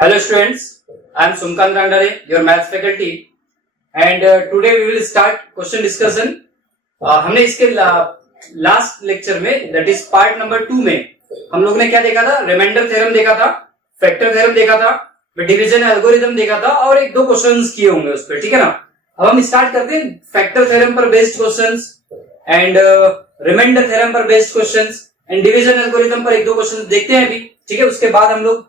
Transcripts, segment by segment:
Hello students, I am Sumkant Randare, your maths faculty, and today we will start question discussion. हमने इसके last lecture में that is part number 2 में हम लोग ने क्या देखा था? रिमाइंडर थ्योरम देखा था, फैक्टर थ्योरम देखा था, डिवीजन एल्गोरिथम देखा था और एक दो क्वेश्चंस किए होंगे उस पर, ठीक है ना। अब हम स्टार्ट करते हैं फैक्टर थ्योरम पर based questions and remainder theorem पर based questions and division algorithm पर एक दो क्वेश्चंस देखते हैं अभी, ठीक है। उसके बाद हम लोग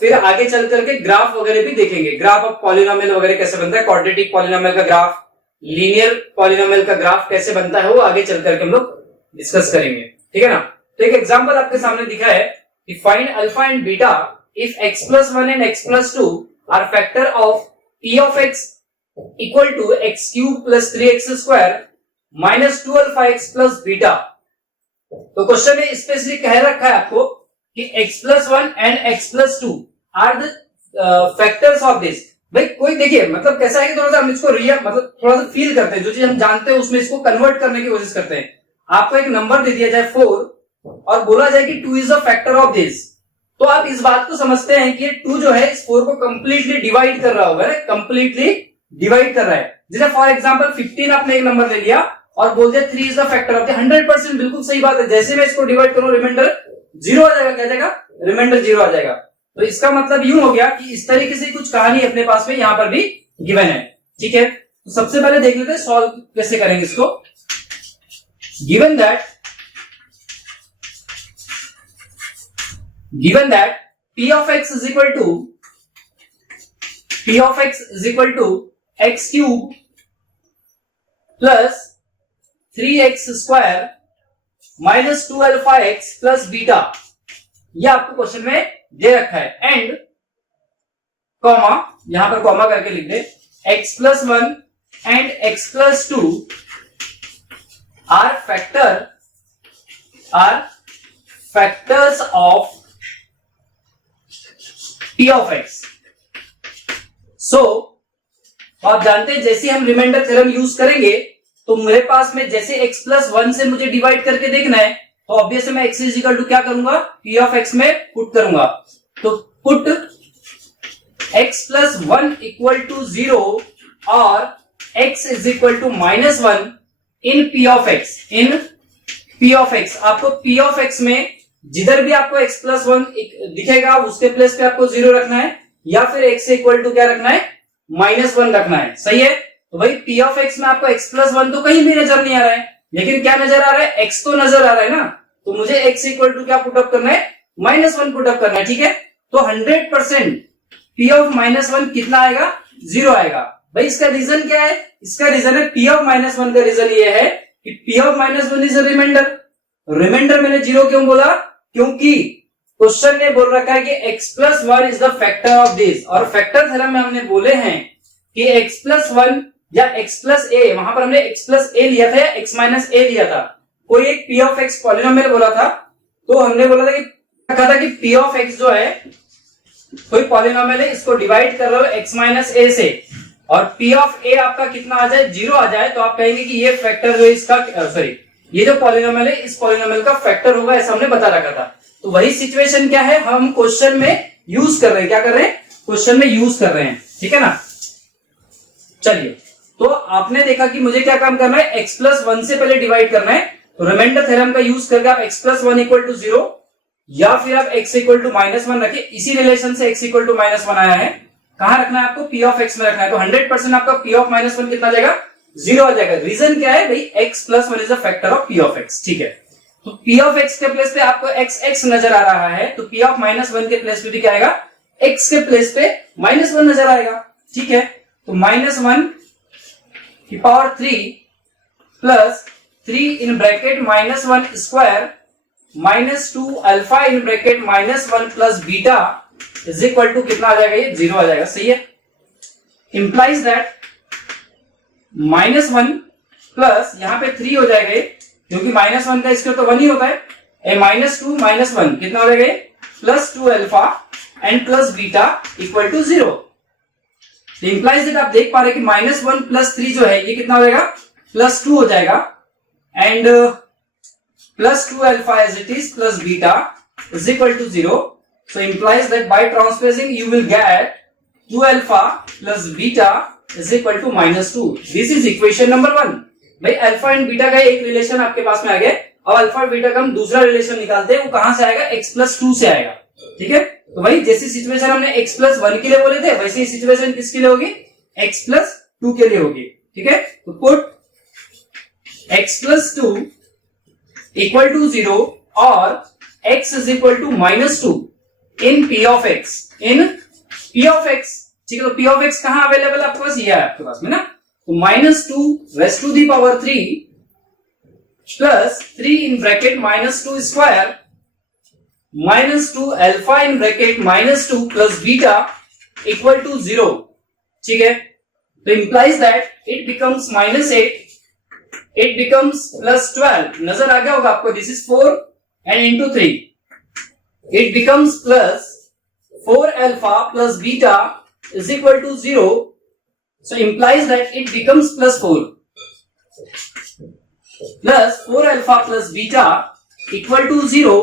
फिर आगे चल करके ग्राफ वगैरह भी देखेंगे, ग्राफ ऑफ पॉलिनोमियल वगैरह कैसे बनता है, क्वाड्रेटिक पॉलिनोमियल का ग्राफ, लीनियर पॉलिनोमियल का ग्राफ कैसे बनता है, वो आगे चल करके हम लोग डिस्कस करेंगे, ठीक है ना। तो एक एग्जांपल आपके सामने दिखा है कि find alpha and beta if x+1 and x+2 are factor of p of x equal to x³ plus 3x² minus 2α x plus beta. तो क्वेश्चन में स्पेशली कह रखा है आपको कि x+1 and x+2 are the factors of this. भाई कोई देखिए मतलब कैसा है कि थोड़ा सा हम इसको रियल मतलब थोड़ा सा फील करते हैं, जो चीज हम जानते हैं उसमें इसको कन्वर्ट करने की कोशिश करते हैं। आपको एक नंबर दे दिया जाए 4 और बोला जाए कि 2 is the factor of this, तो आप इस बात को समझते हैं कि 2 जो है इस 4 को कंप्लीटली डिवाइड कर रहा होगा, कंप्लीटली डिवाइड कर रहा है। जैसे फॉर एग्जांपल 15 आपने एक नंबर ले लिया और बोल दिया 3 is the factor of the 100%, बिल्कुल सही बात है। जैसे मैं इसको डिवाइड करूं रिमाइंडर 0 आ जाएगा, क्या जाएगा? रिमाइंडर 0 आ जाएगा। तो इसका मतलब यूं हो गया कि इस तरीके से कुछ कहानी अपने पास में यहां पर भी गिवन है, ठीक है। तो सबसे पहले देख लेते हैं सॉल्व कैसे करेंगे इसको। Given that p of x is equal to x³ plus 3x² minus 2α x plus beta, यह आपको क्वेश्चन में दे रखा है। एंड कॉमा, यहां पर कॉमा करके लिख दे, x+1 and x+2 are factors of p of x। So आप जानते हैं जैसे हम रिमाइंडर थ्योरम यूज करेंगे तो मेरे पास में जैसे x+1 से मुझे डिवाइड करके देखना है तो ऑब्वियसली मैं x इज इक्वल टू क्या करूंगा, p of x में पुट करूंगा। तो पुट x+1 इक्वल टू 0 और x is equal to -1 in p of x। आपको p of x में जिधर भी आपको x+1 दिखेगा उसके प्लेस पे आपको 0 रखना है या फिर x इक्वल टू क्या रखना है, -1 रखना है, सही है। तो भाई p of x में आपको x+1 तो कहीं भी नजर नहीं आ रहा है, लेकिन क्या नजर आ रहा है, x तो नजर आ रहा है ना। तो मुझे x इक्वल टू क्या पुटअप करना है, -1 पुटअप करना है, ठीक है। तो 100% p of -1 कितना आएगा, 0 आएगा। भाई इसका रीजन क्या है, इसका रीजन है p of -1 का रीजन ये है कि p of -1 is a remainder मैंने 0 क्यों बोला, क्योंकि क्वेश्चन ने बोल रखा है कि x+1 is the factor of this, और फैक्टर थ्योरम में हमने बोले हैं कि x+1 या x+a, वहां पर हमने x+a लिया था या x-a लिया था, कोई एक p of x पॉलिनोमियल बोला था, तो हमने बोला था कि p of x जो है कोई पॉलिनोमियल है, इसको डिवाइड कर रहे हो x-a से, और p of a आपका कितना आ जाए, 0 आ जाए, तो आप कहेंगे कि ये फैक्टर जो इसका ये जो पॉलिनोमियल है इस पॉलिनोमियल का फैक्टर होगा, ऐसा हमने बता रखा था। तो वही सिचुएशन क्या है, हम क्वेश्चन में यूज कर रहे हैं, क्या कर रहे हैं, क्वेश्चन में यूज कर रहे हैं, ठीक है ना। चलिए, तो आपने देखा कि मुझे क्या काम करना है, x+1 से पहले डिवाइड करना है, तो रिमाइंडर थ्योरम का यूज करके आप x+1 इक्वल टू 0 या फिर आप x इक्वल टू -1 रखिए। इसी रिलेशन से x इक्वल टू -1 आया है, कहां रखना है आपको, p of x में रखना है। तो 100% आपका p of -1 कितना आ जाएगा, 0 आ जाएगा। रीजन क्या है भाई, x+1 is the factor of p of x, ठीक है। तो p of x के प्लेस पे आपको x नजर आ रहा है, तो p of -1 के प्लेस पे भी क्या आएगा, x के प्लेस पे -1 नजर आएगा, ठीक है। तो -1 की power 3 plus 3 in bracket -1 square minus 2 alpha in bracket -1 plus beta is equal to कितना आ जाएगा, ये 0 आ जाएगा, सही है। इंप्लाइज दैट -1 प्लस यहां पे 3 हो जाएगा, क्योंकि -1 का स्क्वायर तो 1 ही होता है, -2 -1 कितना हो जाएगा, plus 2 alpha and plus beta equal to 0। Implies that आप देख पा रहे कि -1 प्लस 3 जो है ये कितना हो जाएगा, +2 हो जाएगा, and +2 alpha as it is plus beta is equal to 0। So implies that by transposing you will get 2 alpha plus beta is equal to -2. This is equation number 1. भाई अल्फा एंड बीटा का एक relation आपके पास में आ गया. अब alpha और beta का हम दूसरा रिलेशन निकालते हैं. वो कहां से आएगा? x प्लस 2 से आएगा. ठीक है. तो भाई जैसी सिचुएशन हमने x प्लस 1 के लिए बोले थे वैसे ही सिचुएशन किसके लिए होगी? x प्लस 2 के लिए होगी. ठीक है. तो put x plus 2 equal to 0 और x is equal to -2 in p of x. In p of x. ठीक है. तो p ऑफ x कहां अवेलेबल है आपके पास? ये है आपके पास में ना. तो -2 raised to the power 3 plus 3 in bracket -2 square -2 alpha in bracket -2 plus beta equal to 0. ठीक है. तो implies that it becomes -8, it becomes +12. नजर आ गया होगा आपको. This is 4 and into 3. It becomes plus 4 alpha plus beta is equal to 0. So implies that it becomes +4. Plus 4 alpha plus beta equal to 0.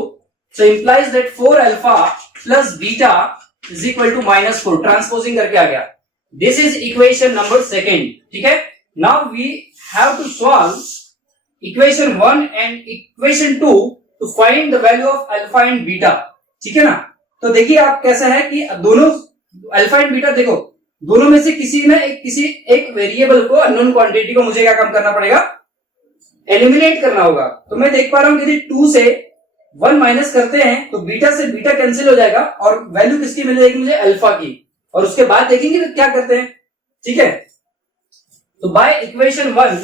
So implies that 4 alpha plus beta is equal to -4. Transposing करके आ गया. This is equation number 2. ठीक है. Now we have to solve equation 1 and equation 2 to find the value of alpha and beta. ठीक है ना. तो देखिए आप कैसा है कि दोनों अल्फा एंड बीटा देखो दोनों में से किसी एक वेरिएबल को अननोन क्वांटिटी को मुझे क्या काम करना पड़ेगा? एलिमिनेट करना होगा. तो मैं देख पा रहा हूं कि 2 से 1 माइनस करते हैं तो बीटा से बीटा कैंसिल हो जाएगा और वैल्यू किसकी मिल जाएगी? मुझे अल्फा की. और उसके बाद देखेंगे तो क्या करते हैं. ठीक है. तो बाय इक्वेशन 1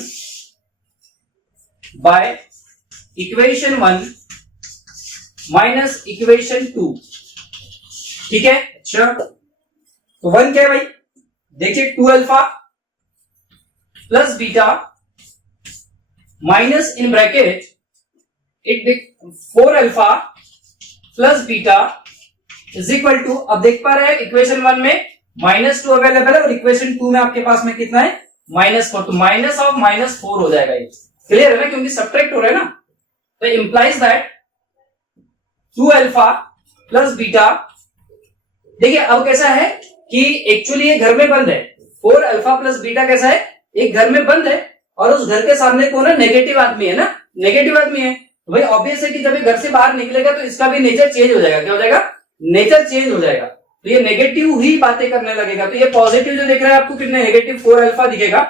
माइनस इक्वेशन 2. ठीक है. अच्छा तो 1 क्या है भाई? देखिए 2 alpha plus beta minus in bracket 4 alpha plus beta is equal to. अब देख पा रहे हैं इक्वेशन 1 में -2 अवेलेबल है और इक्वेशन 2 में आपके पास में कितना है? -4. तो माइनस ऑफ -4 हो जाएगा. ये क्लियर है ना क्योंकि सब्ट्रैक्ट हो रहा है ना. तो implies that 2 alpha plus beta. देखिए अब कैसा है कि एक्चुअली ये घर में बंद है. 4 अल्फा प्लस बीटा कैसा है? एक घर में बंद है और उस घर के सामने कौन है? नेगेटिव आदमी है ना. नेगेटिव आदमी है तो भाई ऑब्वियस है कि जब ये घर से बाहर निकलेगा तो इसका भी नेचर चेंज हो जाएगा. क्या हो जाएगा? नेचर चेंज हो जाएगा. तो ये नेगेटिव ही बातें करने लगेगा. तो ये पॉजिटिव जो दिख रहा है आपको कितने? नेगेटिव 4 अल्फा दिखेगा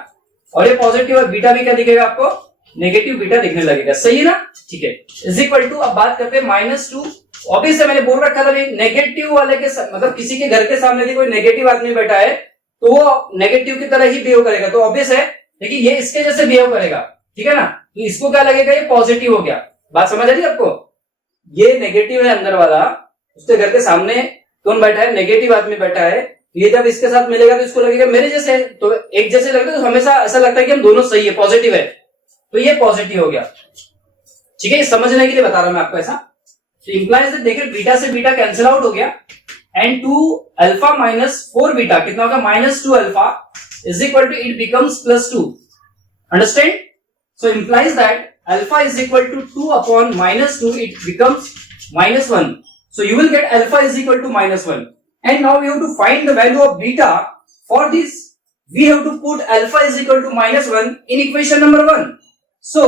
और ये पॉजिटिव और बीटा भी क्या दिखेगा आपको? नेगेटिव बीटा दिखने लगेगा. सही है ना. ठीक है. Is equal to. अब बात करते हैं -2. ऑब्वियस है मैंने बोल रखा था नेगेटिव वाले के मतलब किसी के घर के सामने भी कोई नेगेटिव आदमी बैठा है तो वो नेगेटिव की तरह ही बिहेव करेगा. तो ऑब्वियस है देखिए ये इसके जैसे बिहेव करेगा. ठीक है ना. तो इसको क्या लगेगा? ये पॉजिटिव हो गया. बात समझ आ रही है आपको? ये नेगेटिव है अंदर वाला. उसके घर के सामने कौन बैठा है? नेगेटिव आदमी बैठा है. ये जब इसके साथ मिलेगा तो इसको लगेगा मेरे जैसे है. तो एक जैसे लगता है तो हमेशा ऐसा लगता है कि हम दोनों सही है, पॉजिटिव है. तो ये पॉजिटिव हो गया. ठीक है. समझने के लिए बता रहा हूं मैं आपको ऐसा. तो इंप्लाइज देखिए बीटा से बीटा कैंसिल आउट हो गया एंड 2 अल्फा माइनस 4 बीटा कितना होगा? -2 alpha is equal to it becomes +2. Understand. So implies that alpha is equal to 2 upon -2 it becomes -1. So you will get alpha is equal to -1 and now we have to find the value of beta. For this we have to put alpha is equal to -1 in equation number 1. So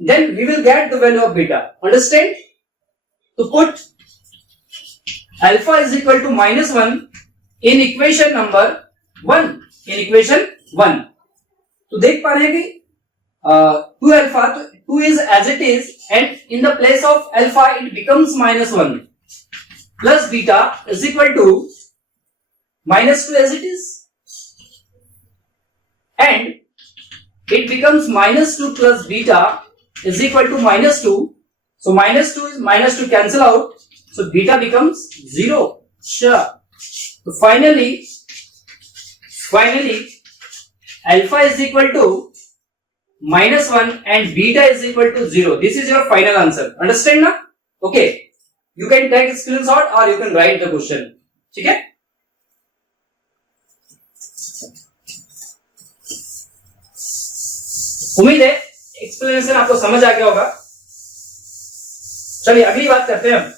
then we will get the value of beta. Understand. To put alpha is equal to -1 in equation number 1. In equation 1. तो देख पा रहे हैं कि 2 alpha, तो 2 is as it is and in the place of alpha it becomes -1 plus beta is equal to -2 as it is and it becomes -2 plus beta is equal to -2. So -2 cancel out. So beta becomes 0. Sure. So finally alpha is equal to -1 and beta is equal to 0. This is your final answer. Understand now? Okay. You can take a screenshot or you can write the question. ठीक है. उम्मीद है explanation आपको समझ आ गया होगा. चलिए अगली बात करते हैं हम.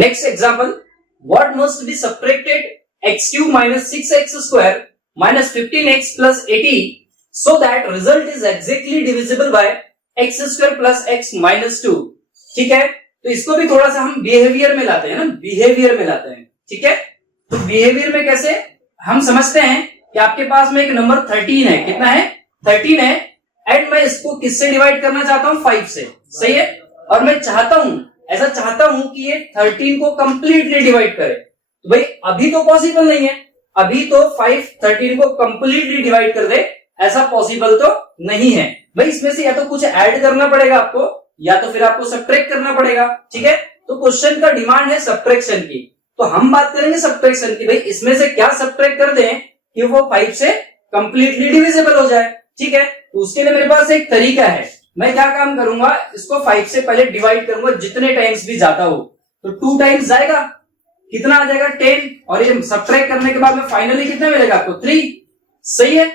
Next example, what must be subtracted x cube minus 6x square minus 15x plus 80 so that result is exactly divisible by x square plus x minus 2। ठीक है, तो इसको भी थोड़ा सा हम बिहेवियर में लाते हैं ना, बिहेवियर में लाते हैं। ठीक है, तो बिहेवियर में कैसे हम समझते हैं कि आपके पास में एक नंबर 13 है, कितना है 13 है, एंड मैं इसको किससे डिवाइड करना चाहता हूं 5 से, सही है, और मैं चाहता हूं, ऐसा चाहता हूं कि ये 13 को कंप्लीटली डिवाइड करे। तो भाई अभी तो पॉसिबल नहीं है, अभी तो 5 13 को कंप्लीटली डिवाइड कर दे, ऐसा पॉसिबल तो नहीं है भाई। इसमें से या तो कुछ ऐड करना पड़ेगा आपको, या तो फिर आपको सब्ट्रैक्ट करना पड़ेगा। ठीक है, तो क्वेश्चन का डिमांड है सब्ट्रैक्शन की, तो हम बात करेंगे सब्ट्रैक्शन की। भाई इसमें से क्या सब्ट्रैक्ट कर दें कि वो 5 से कंप्लीटली डिविजिबल हो जाए। ठीक है, तो उसके लिए मेरे पास एक तरीका है, मैं क्या काम करूंगा, इसको 5 से पहले डिवाइड करूंगा, जितने टाइम्स भी जाता हो, तो 2 टाइम्स जाएगा, कितना आ जाएगा 10, और ये सब्ट्रैक्ट करने के बाद में फाइनली कितना मिलेगा आपको 3। सही है,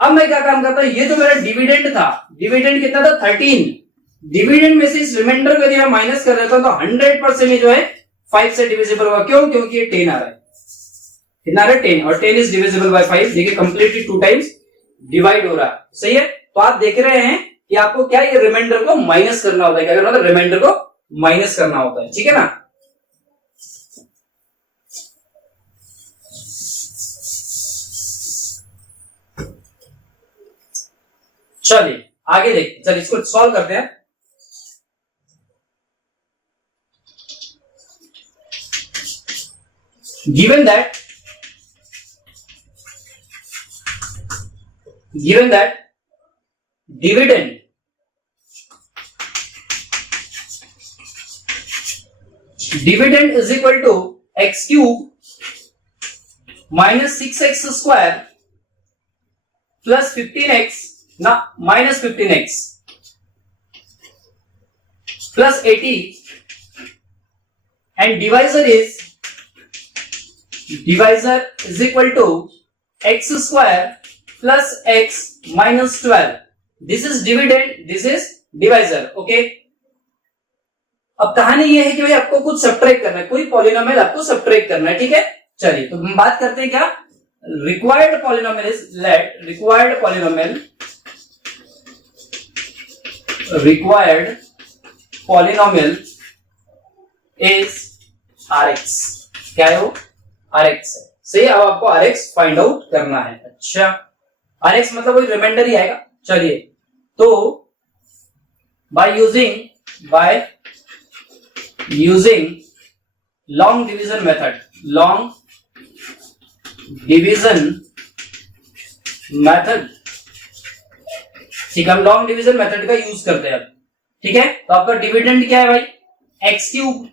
अब मैं क्या काम करता हूं, ये तो मेरा डिविडेंड था, डिविडेंड कितना था 13, डिविडेंड में से इस रिमाइंडर को यदि मैं माइनस कर देता हूं तो 100% जो है 5 से डिविजिबल होगा। क्यों? क्योंकि ये 10 आ रहा है, कितना आ रहा है 10, और 10 इज डिविजिबल बाय 5। देखिए कंप्लीटली 2 टाइम्स डिवाइड हो रहा है। सही है, तो आप देख रहे हैं कि आपको क्या ये रिमाइंडर को माइनस करना होता है, क्या करना होता है, रिमाइंडर को माइनस करना होता है। ठीक है ना, चलिए आगे देखते, चलिए इसको सॉल्व करते हैं। given that dividend is equal to x cube minus 6x square plus 15x minus 15x plus 80 and divisor is equal to x square plus x minus 12. This is dividend, this is divisor. Okay. अब कहानी ये है कि भाई आपको कुछ subtract करना है, कोई पॉलिनोमियल आपको सब्ट्रैक्ट करना है। ठीक है, चलिए तो हम बात करते हैं क्या, required polynomial is late required polynomial is Rx। क्या है वो, Rx है। सही, अब आपको Rx फाइंड आउट करना है। अच्छा, Rx मतलब वही रिमाइंडर ही आएगा। चलिए, तो by using long division method, ठीक है, हम लॉन्ग डिवीजन मेथड का यूज करते हैं अब। ठीक है, तो आपका डिविडेंड क्या है भाई, x cube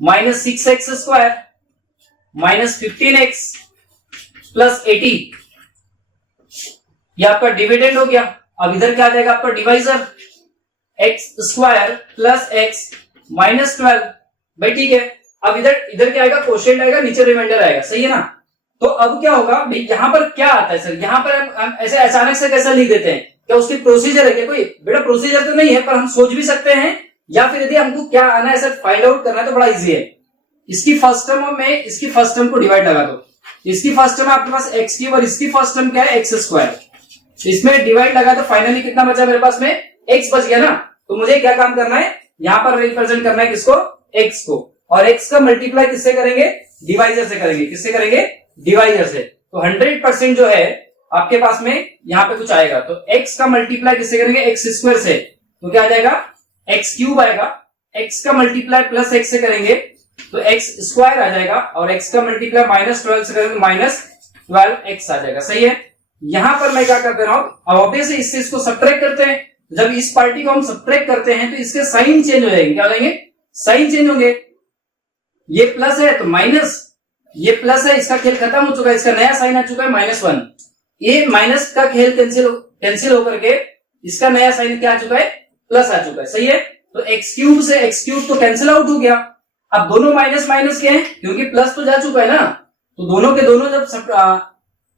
minus 6x square minus 15x plus 80, ये आपका डिविडेंड हो गया। अब इधर क्या आ जाएगा आपका divisor, x square plus x minus 12। भाई ठीक है, अब इधर क्या आएगा, क्वोशिएंट आएगा, नीचे रिमाइंडर आएगा। सही है ना, तो अब क्या होगा भाई, यहां पर क्या आता है सर, यहां पर हम ऐसे अचानक से कैसे लिख देते हैं, क्या उसकी प्रोसीजर है क्या कोई? बेटा प्रोसीजर तो नहीं है, पर हम सोच भी सकते हैं, या फिर यदि हमको क्या आना है सर फाइंड आउट करना है तो बड़ा इजी है। इसकी फर्स्ट टर्म में इसकी फर्स्ट टर्म को डिवाइड लगा दो, इसकी फर्स्ट टर्म आपके पास एक्स क्यूब और इसकी फर्स्ट टर्म क्या है एक्स स्क्वायर, इसमें डिवाइड लगा तो फाइनली कितना बचा मेरे पास में, एक्स बच गया ना। तो मुझे क्या काम करना है, यहां पर रिप्रेजेंट करना है किसको, एक्स को, और एक्स का मल्टीप्लाई किससे करेंगे, डिवाइजर से करेंगे। किससे करेंगे, डिवाइजर से। तो 100% जो है आपके पास में यहां पे कुछ आएगा, तो एक्स का मल्टीप्लाई किससे करेंगे, एक्स स्क्वायर से, तो क्या आ जाएगा एक्स क्यूब आएगा, एक्स का मल्टीप्लाई प्लस एक्स से करेंगे तो एक्स स्क्वायर आ जाएगा, और एक्स का मल्टीप्लाई माइनस 12 से करेंगे माइनस 12x आ जाएगा। सही है, यहां पर मैं क्या करते रहा हूं, अब ऑब्वियसली इससे इसको सब्ट्रैक्ट करते हैं, जब इस पार्टी को हम सब्ट्रैक्ट करते हैं तो इसके साइन चेंज हो जाएंगे। क्या हो जाएंगे, साइन चेंज होंगे, ये प्लस है तो माइनस, ये प्लस है, इसका खेल खत्म हो चुका है, इसका नया साइन आ चुका है -1, ये माइनस का खेल कैंसिल होकर के इसका नया साइन क्या आ चुका है, प्लस आ चुका है। सही है, तो एक्स क्यूब से एक्स क्यूब तो कैंसिल आउट हो गया, अब दोनों माइनस माइनस क्या है, क्योंकि प्लस तो जा चुका है ना, तो दोनों के दोनों जब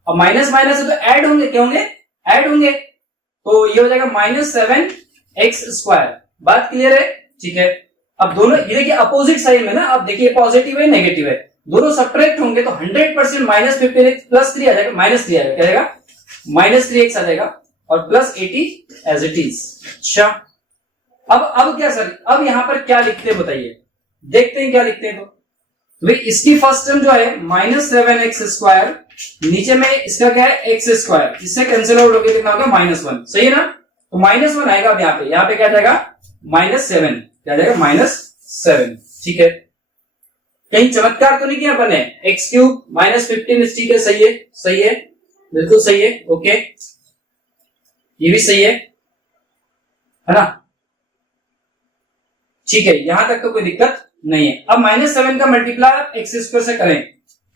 माइनस माइनस है तो ऐड होंगे, क्या होंगे, ऐड होंगे, तो ये हो जाएगा -7x स्क्वायर। बात क्लियर है, ठीक है। अब दोनों ये देखिए अपोजिट साइड में ना, अब देखिए पॉजिटिव है नेगेटिव है, दोनों सब्ट्रैक्ट होंगे तो 100% माइनस 15x प्लस 3 आ जाएगा, माइनस 3 आ जाएगा, क्या आएगा माइनस 3x आ जाएगा और प्लस 80 एज इट इज। अच्छा अब क्या सर, अब यहां पर क्या लिखते हैं बताइए, देखते हैं क्या लिखते हैं। तो भाई इसकी फर्स्ट टर्म जो है माइनस 7x स्क्वायर, नीचे में इसका क्या है एक्स स्क्वायर, इससे कैंसिल आउट होकर कितना होगा -1, सही है ना। तो -1 आएगा, अब यहाँ पे क्या जाएगा -7, क्या जाएगा -7, ठीक है। कहीं चमत्कार तो नहीं किया अपन ने, एक्स क्यूब -15 ठीक है, सही है, सही है, बिल्कुल सही है, ओके ये भी सही है ना, ठीक है, यहां तक तो कोई दिक्कत नहीं है। अब -7 का मल्टीप्लाई एक्स स्क्वायर से करें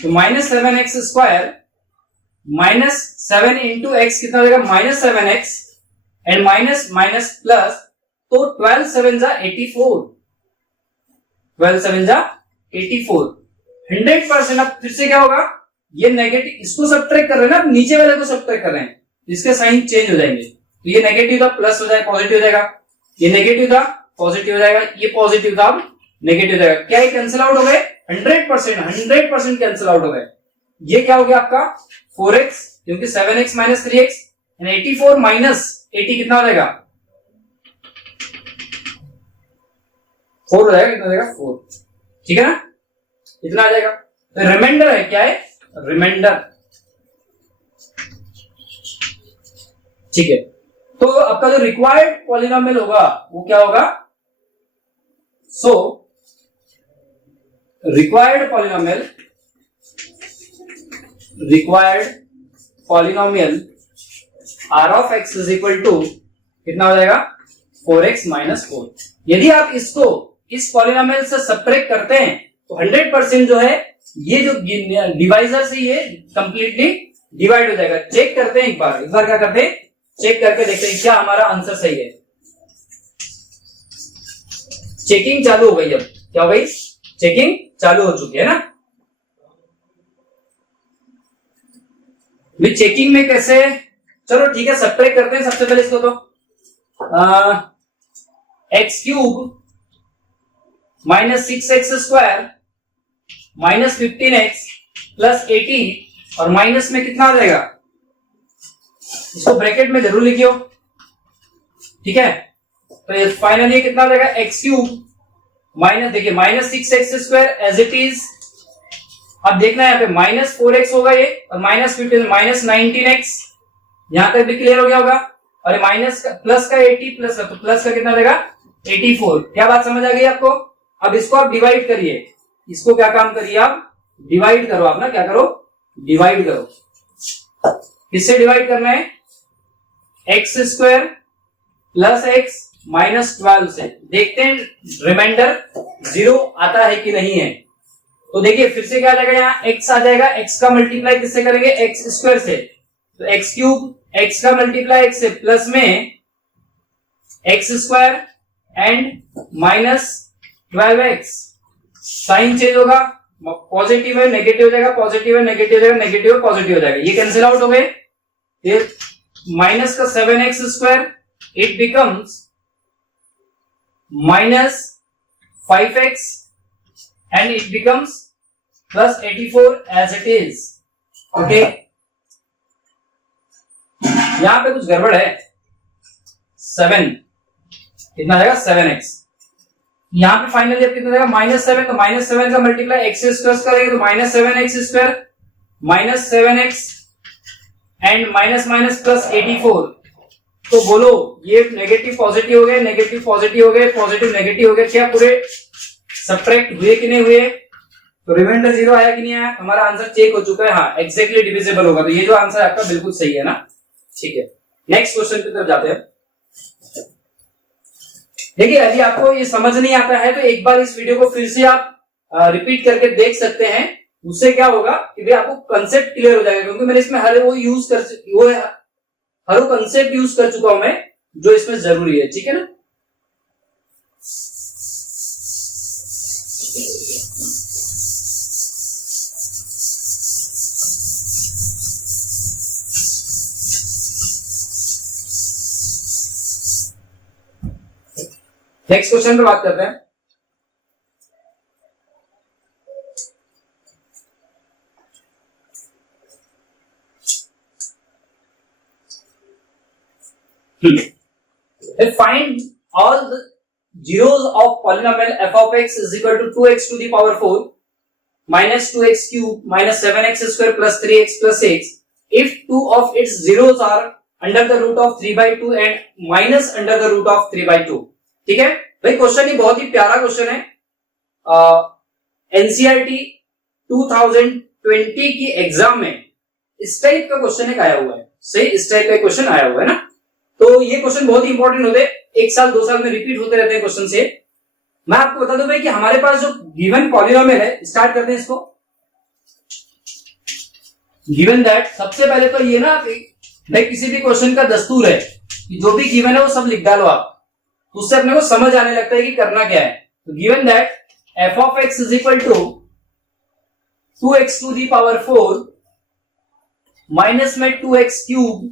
तो -7x स्क्वायर -7 इंटू एक्स कितना हो जाएगा -7x and minus minus plus, तो 12 7 जा 84, 12 7 जा 84, 100%। अब फिर से क्या होगा, ये नेगेटिव इसको सब्ट्रैक्ट कर रहे हैं ना, नीचे वाले को सब्ट्रैक्ट कर रहे हैं, इसके साइन चेंज हो जाएंगे, तो ये नेगेटिव था प्लस हो जाएगा पॉजिटिव हो जाएगा, ये नेगेटिव था पॉजिटिव हो जाएगा, ये पॉजिटिव था नेगेटिव हो जाएगा, क्या ये कैंसिल आउट हो गए 100% कैंसिल आउट हो गए। ये क्या हो गया आपका 4x, क्योंकि 7x minus 3x and 84 minus 80 कितना हो जाएगा 4 हो जाएगा, कितना हो जाएगा 4, ठीक है ना, इतना आ जाएगा। तो रिमाइंडर है, क्या है रिमाइंडर, ठीक है। तो आपका जो रिक्वायर्ड पॉलिनोमियल होगा वो क्या होगा, so required polynomial R of x is equal to कितना हो जाएगा 4x माइनस 4। यदि आप इसको इस पॉलिनोमियल से सब्ट्रैक्ट करते हैं तो 100% जो है ये जो डिवाइजर से ये कंप्लीटली डिवाइड हो जाएगा। चेक करते हैं एक बार क्या करते हैं, चेक करके देखते हैं क्या हमारा आंसर सही है। चेकिंग चालू हो गई, अब क्या हो गई, चेकिंग चालू हो चुकी है ना। चेकिंग में कैसे, चलो ठीक है सब्ट्रैक्ट करते हैं सबसे पहले इसको, तो x cube minus 6x square minus 15x plus 80 और माइनस में कितना आ जाएगा, इसको ब्रैकेट में जरूर लिखियो, ठीक है। तो फाइनली कितना आ जाएगा एक्स क्यूब माइनस, देखिए minus 6x square as it is, अब देखना है यहाँ पे माइनस 4x होगा ये, और माइनस 15 माइनस 19x, यहां तक भी क्लियर हो गया होगा, और माइनस का प्लस का 80 प्लस का, तो प्लस का कितना देगा 84। क्या बात समझ आ गई आपको। अब इसको आप डिवाइड करिए, इसको क्या काम करिए आप डिवाइड करो, आप ना क्या करो डिवाइड करो, किससे डिवाइड करना है x square plus x minus 12 से। देखते हैं रिमाइंडर 0 आता है कि नहीं है। तो देखिए फिर से क्या आ जाएगा, यहाँ x आ जाएगा, x का मल्टीप्लाई किससे करेंगे एक्स स्क्वायर से, तो एक्स क्यूब x का मल्टीप्लाई x से प्लस में x square and minus 12x, sign change होगा, पॉजिटिव है नेगेटिव हो जाएगा, पॉजिटिव है नेगेटिव हो जाएगा, नेगेटिव है पॉजिटिव हो जाएगा, ये कैंसिल आउट हो गए। फिर माइनस का 7x square it becomes minus 5x and it becomes plus 84 as it is, okay। यहां पे कुछ गड़बड़ है, 7 कितना आ जाएगा 7x, यहां पे फाइनली अब कितना जाएगा -7, तो -7 का मल्टीप्लाई x स्क्वायर करेंगे तो -7x square minus 7x and minus minus plus 84। तो बोलो ये नेगेटिव पॉजिटिव हो गए, नेगेटिव पॉजिटिव हो गए, पॉजिटिव नेगेटिव हो गए, क्या पूरे सब्ट्रैक्ट हुए कि नहीं हुए। तो रिमाइंडर 0 आया कि नहीं आया, हमारा आंसर चेक हो चुका है, हाँ एग्जैक्टली डिविजिबल होगा, तो ये जो आंसर आपका बिल्कुल सही है ना, ठीक है। नेक्स्ट क्वेश्चन की तरफ जाते हैं। देखिए यदि आपको ये समझ नहीं आता है तो एक बार इस वीडियो को फिर से आप रिपीट करके देख सकते हैं, उससे क्या होगा कि भाई आपको कंसेप्ट क्लियर हो जाएगा, क्योंकि मैंने इसमें हर कंसेप्ट यूज कर चुका हूं मैं जो इसमें जरूरी है, ठीक है ना। नेक्स्ट क्वेश्चन पे बात करते हैं। Find all the zeros of polynomial f of x is equal to 2x to the power 4 minus 2x cube minus 7x square plus 3x plus 6 if two of its zeros are under the root of 3 by 2 and minus under the root of 3 by 2. ठीक है भाई, question ही बहुत ही प्यारा question है. NCERT 2020 की exam में इस type का क्वेश्चन एक आया हुआ है. सही, इस टाइप का क्वेश्चन आया हुआ है ना. तो ये क्वेश्चन बहुत ही इंपॉर्टेंट होते हैं, 1 साल 2 साल में रिपीट होते रहते हैं क्वेश्चन से. मैं आपको बता दूं भाई कि हमारे पास जो गिवन पॉलिनोमियल है, स्टार्ट करते हैं इसको. गिवन दैट, सबसे पहले तो ये ना भाई किसी भी क्वेश्चन का दस्तूर है कि जो भी गिवन है वो सब लिख डालो आप, तो उससे अपने को समझ आने लगता है कि करना क्या है. तो given that f of x is equal to 2x to the power 4 minus में 2x cube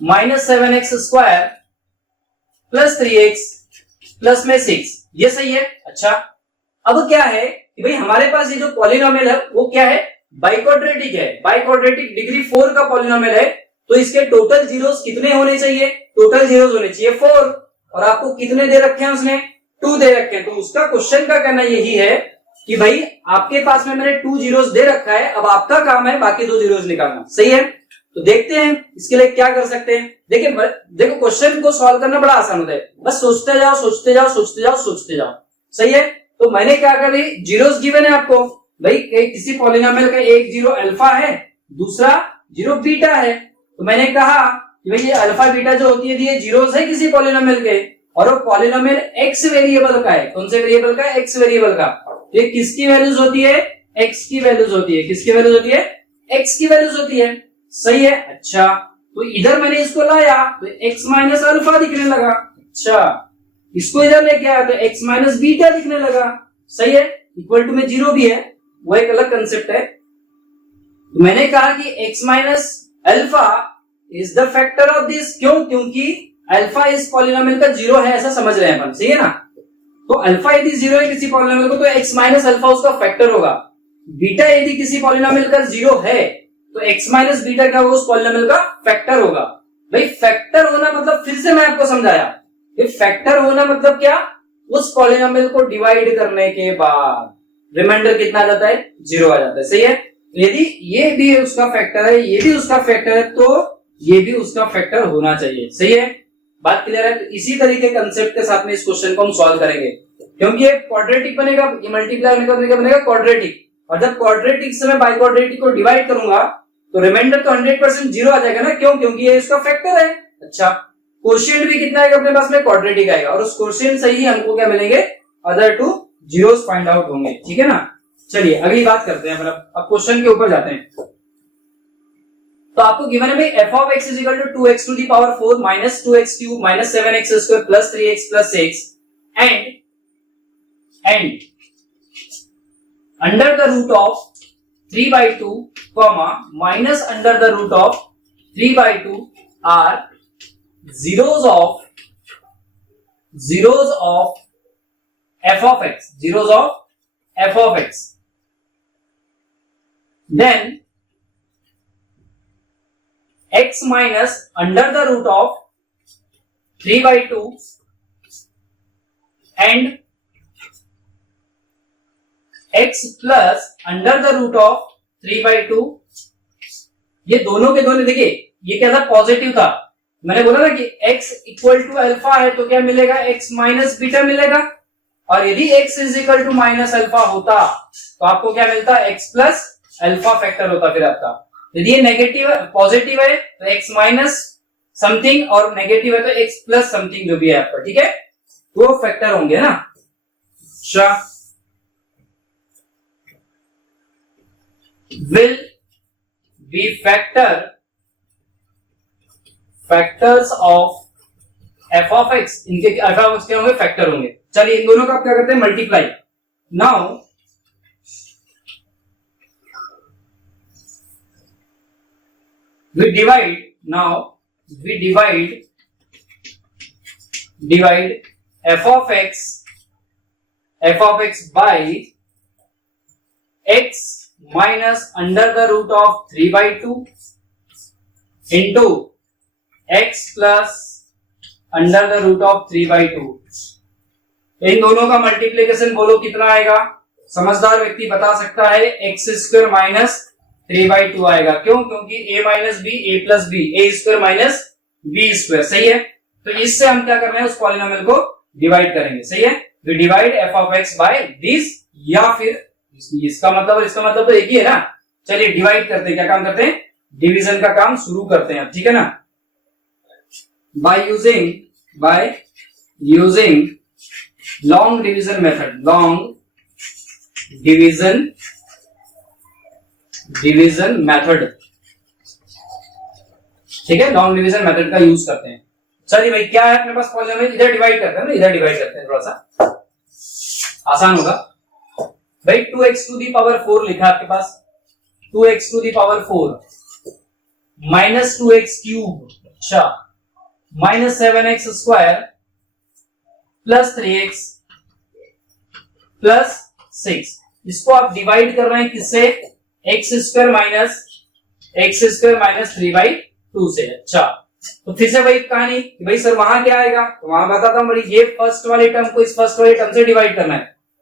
minus 7x square plus 3x plus में 6. ये सही है. अच्छा, अब क्या है कि भाई हमारे पास ये जो पॉलिनोमियल है वो क्या है, बाइक्वाड्रेटिक है. बाइक्वाड्रेटिक डिग्री 4 का पॉलिनोमियल है, तो इसके टोटल जीरोस कितने होने चाहिए, टोटल जीरोस होने चाहिए 4. और आपको कितने दे रखे हैं, उसने 2 दे रखे हैं. तो उसका क्वेश्चन का कहना यही है कि भाई आपके पास में मैंने 2 जीरोस दे रखा है, अब आपका काम है बाकी 2 जीरोस निकालना. सही है. तो देखते हैं इसके लिए क्या कर सकते हैं. देखिए देखो, क्वेश्चन को सॉल्व करना बड़ा आसान होता है, बस सोचते जाओ सोचते जाओ सोचते जाओ सोचते जाओ. सही है. तो मैंने क्या कहा, भाई जीरोस गिवन है आपको, भाई किसी पॉलिनोमियल का एक जीरो अल्फा है, दूसरा जीरो बीटा है. तो मैंने कहा कि भाई ये अल्फा बीटा जो होती है ये जीरोस है किसी पॉलिनोमियल के, और वो पॉलिनोमियल एक्स वेरिएबल का है. कौन से वेरिएबल का, एक्स वेरिएबल का. ये किसकी वैल्यूज होती है, एक्स की वैल्यूज होती है. किसकी वैल्यूज होती है, एक्स की वैल्यूज होती है. सही है. अच्छा, तो इधर मैंने इसको लाया तो एक्स माइनस अल्फा दिखने लगा. अच्छा, इसको इधर लेके आया तो एक्स माइनस बीटा दिखने लगा. सही है. इक्वल टू में जीरो भी है, वो एक अलग कंसेप्ट है. तो मैंने कहा कि x minus alpha is the factor of this. क्यों, क्योंकि अल्फा इस पॉलिनोमियल का जीरो है, ऐसा समझ रहे हैं अपन. सही है ना. तो अल्फा यदि जीरो है किसी पॉलिनोमियल को तो एक्स माइनस अल्फा उसका फैक्टर होगा. बीटा यदि किसी पॉलिनोमियल का जीरो है तो एक्स माइनस बीटा क्या होगा, उस पॉलिनोमियल का फैक्टर होगा. भाई फैक्टर होना मतलब, फिर से मैं आपको समझाया, फैक्टर होना मतलब क्या, उस पॉलिनोमियल को डिवाइड करने के बाद रिमाइंडर कितना आ जाता है, जीरो आ जाता है. सही है. यदि ये भी उसका फैक्टर है, ये भी उसका फैक्टर है, तो ये भी उसका फैक्टर होना चाहिए. सही है. बात क्लियर है. इसी तरीके कंसेप्ट के साथ में इस क्वेश्चन को हम सॉल्व करेंगे, क्योंकि ये क्वाड्रेटिक बनेगा, ये मल्टीप्लाई होने का बनेगा क्वाड्रेटिक, और जब क्वाड्रेटिक से मैं बाई क्वाड्रेटिक को डिवाइड करूंगा तो रिमाइंडर तो 100% जीरो आ जाएगा ना. क्यों, क्योंकि ये इसका फैक्टर है. अच्छा, कोशिएंट भी कितना आएगा अपने पास में, क्वाड्रेटिक आएगा, और उस कोशिएंट से ही हमको क्या मिलेंगे, other two zeros find out होंगे. ठीक है ना. चलिए अगली बात करते हैं, मतलब अब क्वेश्चन के ऊपर जाते हैं. तो आपको गिवन है भाई f of x is equal to 2x to the power 4 minus 2x cube minus 7x square plus 3x plus 6 and under the root of 3 by 2 comma minus under the root of 3 by 2 are zeros of f of x, zeros of f of x. Then x minus under the root of 3 by 2 and x plus under the root of 3 by 2, ये दोनों के दोनों, देखिए ये क्या था, positive था. मैंने बोला ना कि x इक्वल टू अल्फा है तो क्या मिलेगा, x माइनस बीटा मिलेगा. और यदि x is equal to minus alpha होता तो आपको क्या मिलता, x प्लस अल्फा फैक्टर होता. फिर आपका यदि ये नेगेटिव पॉजिटिव है तो x माइनस समथिंग, और नेगेटिव है तो x प्लस समथिंग जो भी है आपका. ठीक है, वो फैक्टर होंगे ना. अच्छा, will be factors of f of x, इनके f ऑफ x क्या होंगे, फैक्टर होंगे. चलिए इन दोनों का आप क्या करते हैं, multiply. Now we divide f of x by x minus under the root of 3 by 2 into x plus under the root of 3/2। इन दोनों का मल्टीप्लीकेशन बोलो कितना आएगा? समझदार व्यक्ति बता सकता है एक्स स्क्वायर माइनस 3/2 आएगा। क्यों? क्योंकि a minus B A plus B, A square minus B square, सही है। तो इससे हम क्या कर रहे हैं, उस पॉलिनोमियल को डिवाइड करेंगे, सही है। We divide F of x by this, या फिर इसका मतलब और इसका मतलब तो एक ही है ना। चलिए डिवाइड करते हैं, क्या काम करते हैं, डिवीजन का काम शुरू करते हैं, ठीक है ना। By using long division method, long division method, ठीक है, लॉन्ग डिवीजन मेथड का यूज करते हैं। चलिए भाई, क्या है अपने पास पॉलिनोमियल, इधर डिवाइड करते हैं ना, इधर डिवाइड करते हैं, थोड़ा सा आसान होगा भाई। 2x टू दी पावर 4 लिखा आपके पास, 2x to the power 4 minus 2x cube, अच्छा, minus 7x square plus 3x plus 6। इसको आप डिवाइड कर रहे हैं किससे? एक्स स्क्वायर माइनस 3/2 से। अच्छा, तो फिर से वही कहानी, भाई सर वहां क्या आएगा, तो वहां बताता हूं बड़ी, ये फर्स्ट वाले टर्म को इस फर्स्ट वाले टर्म से डिवाइड करना है।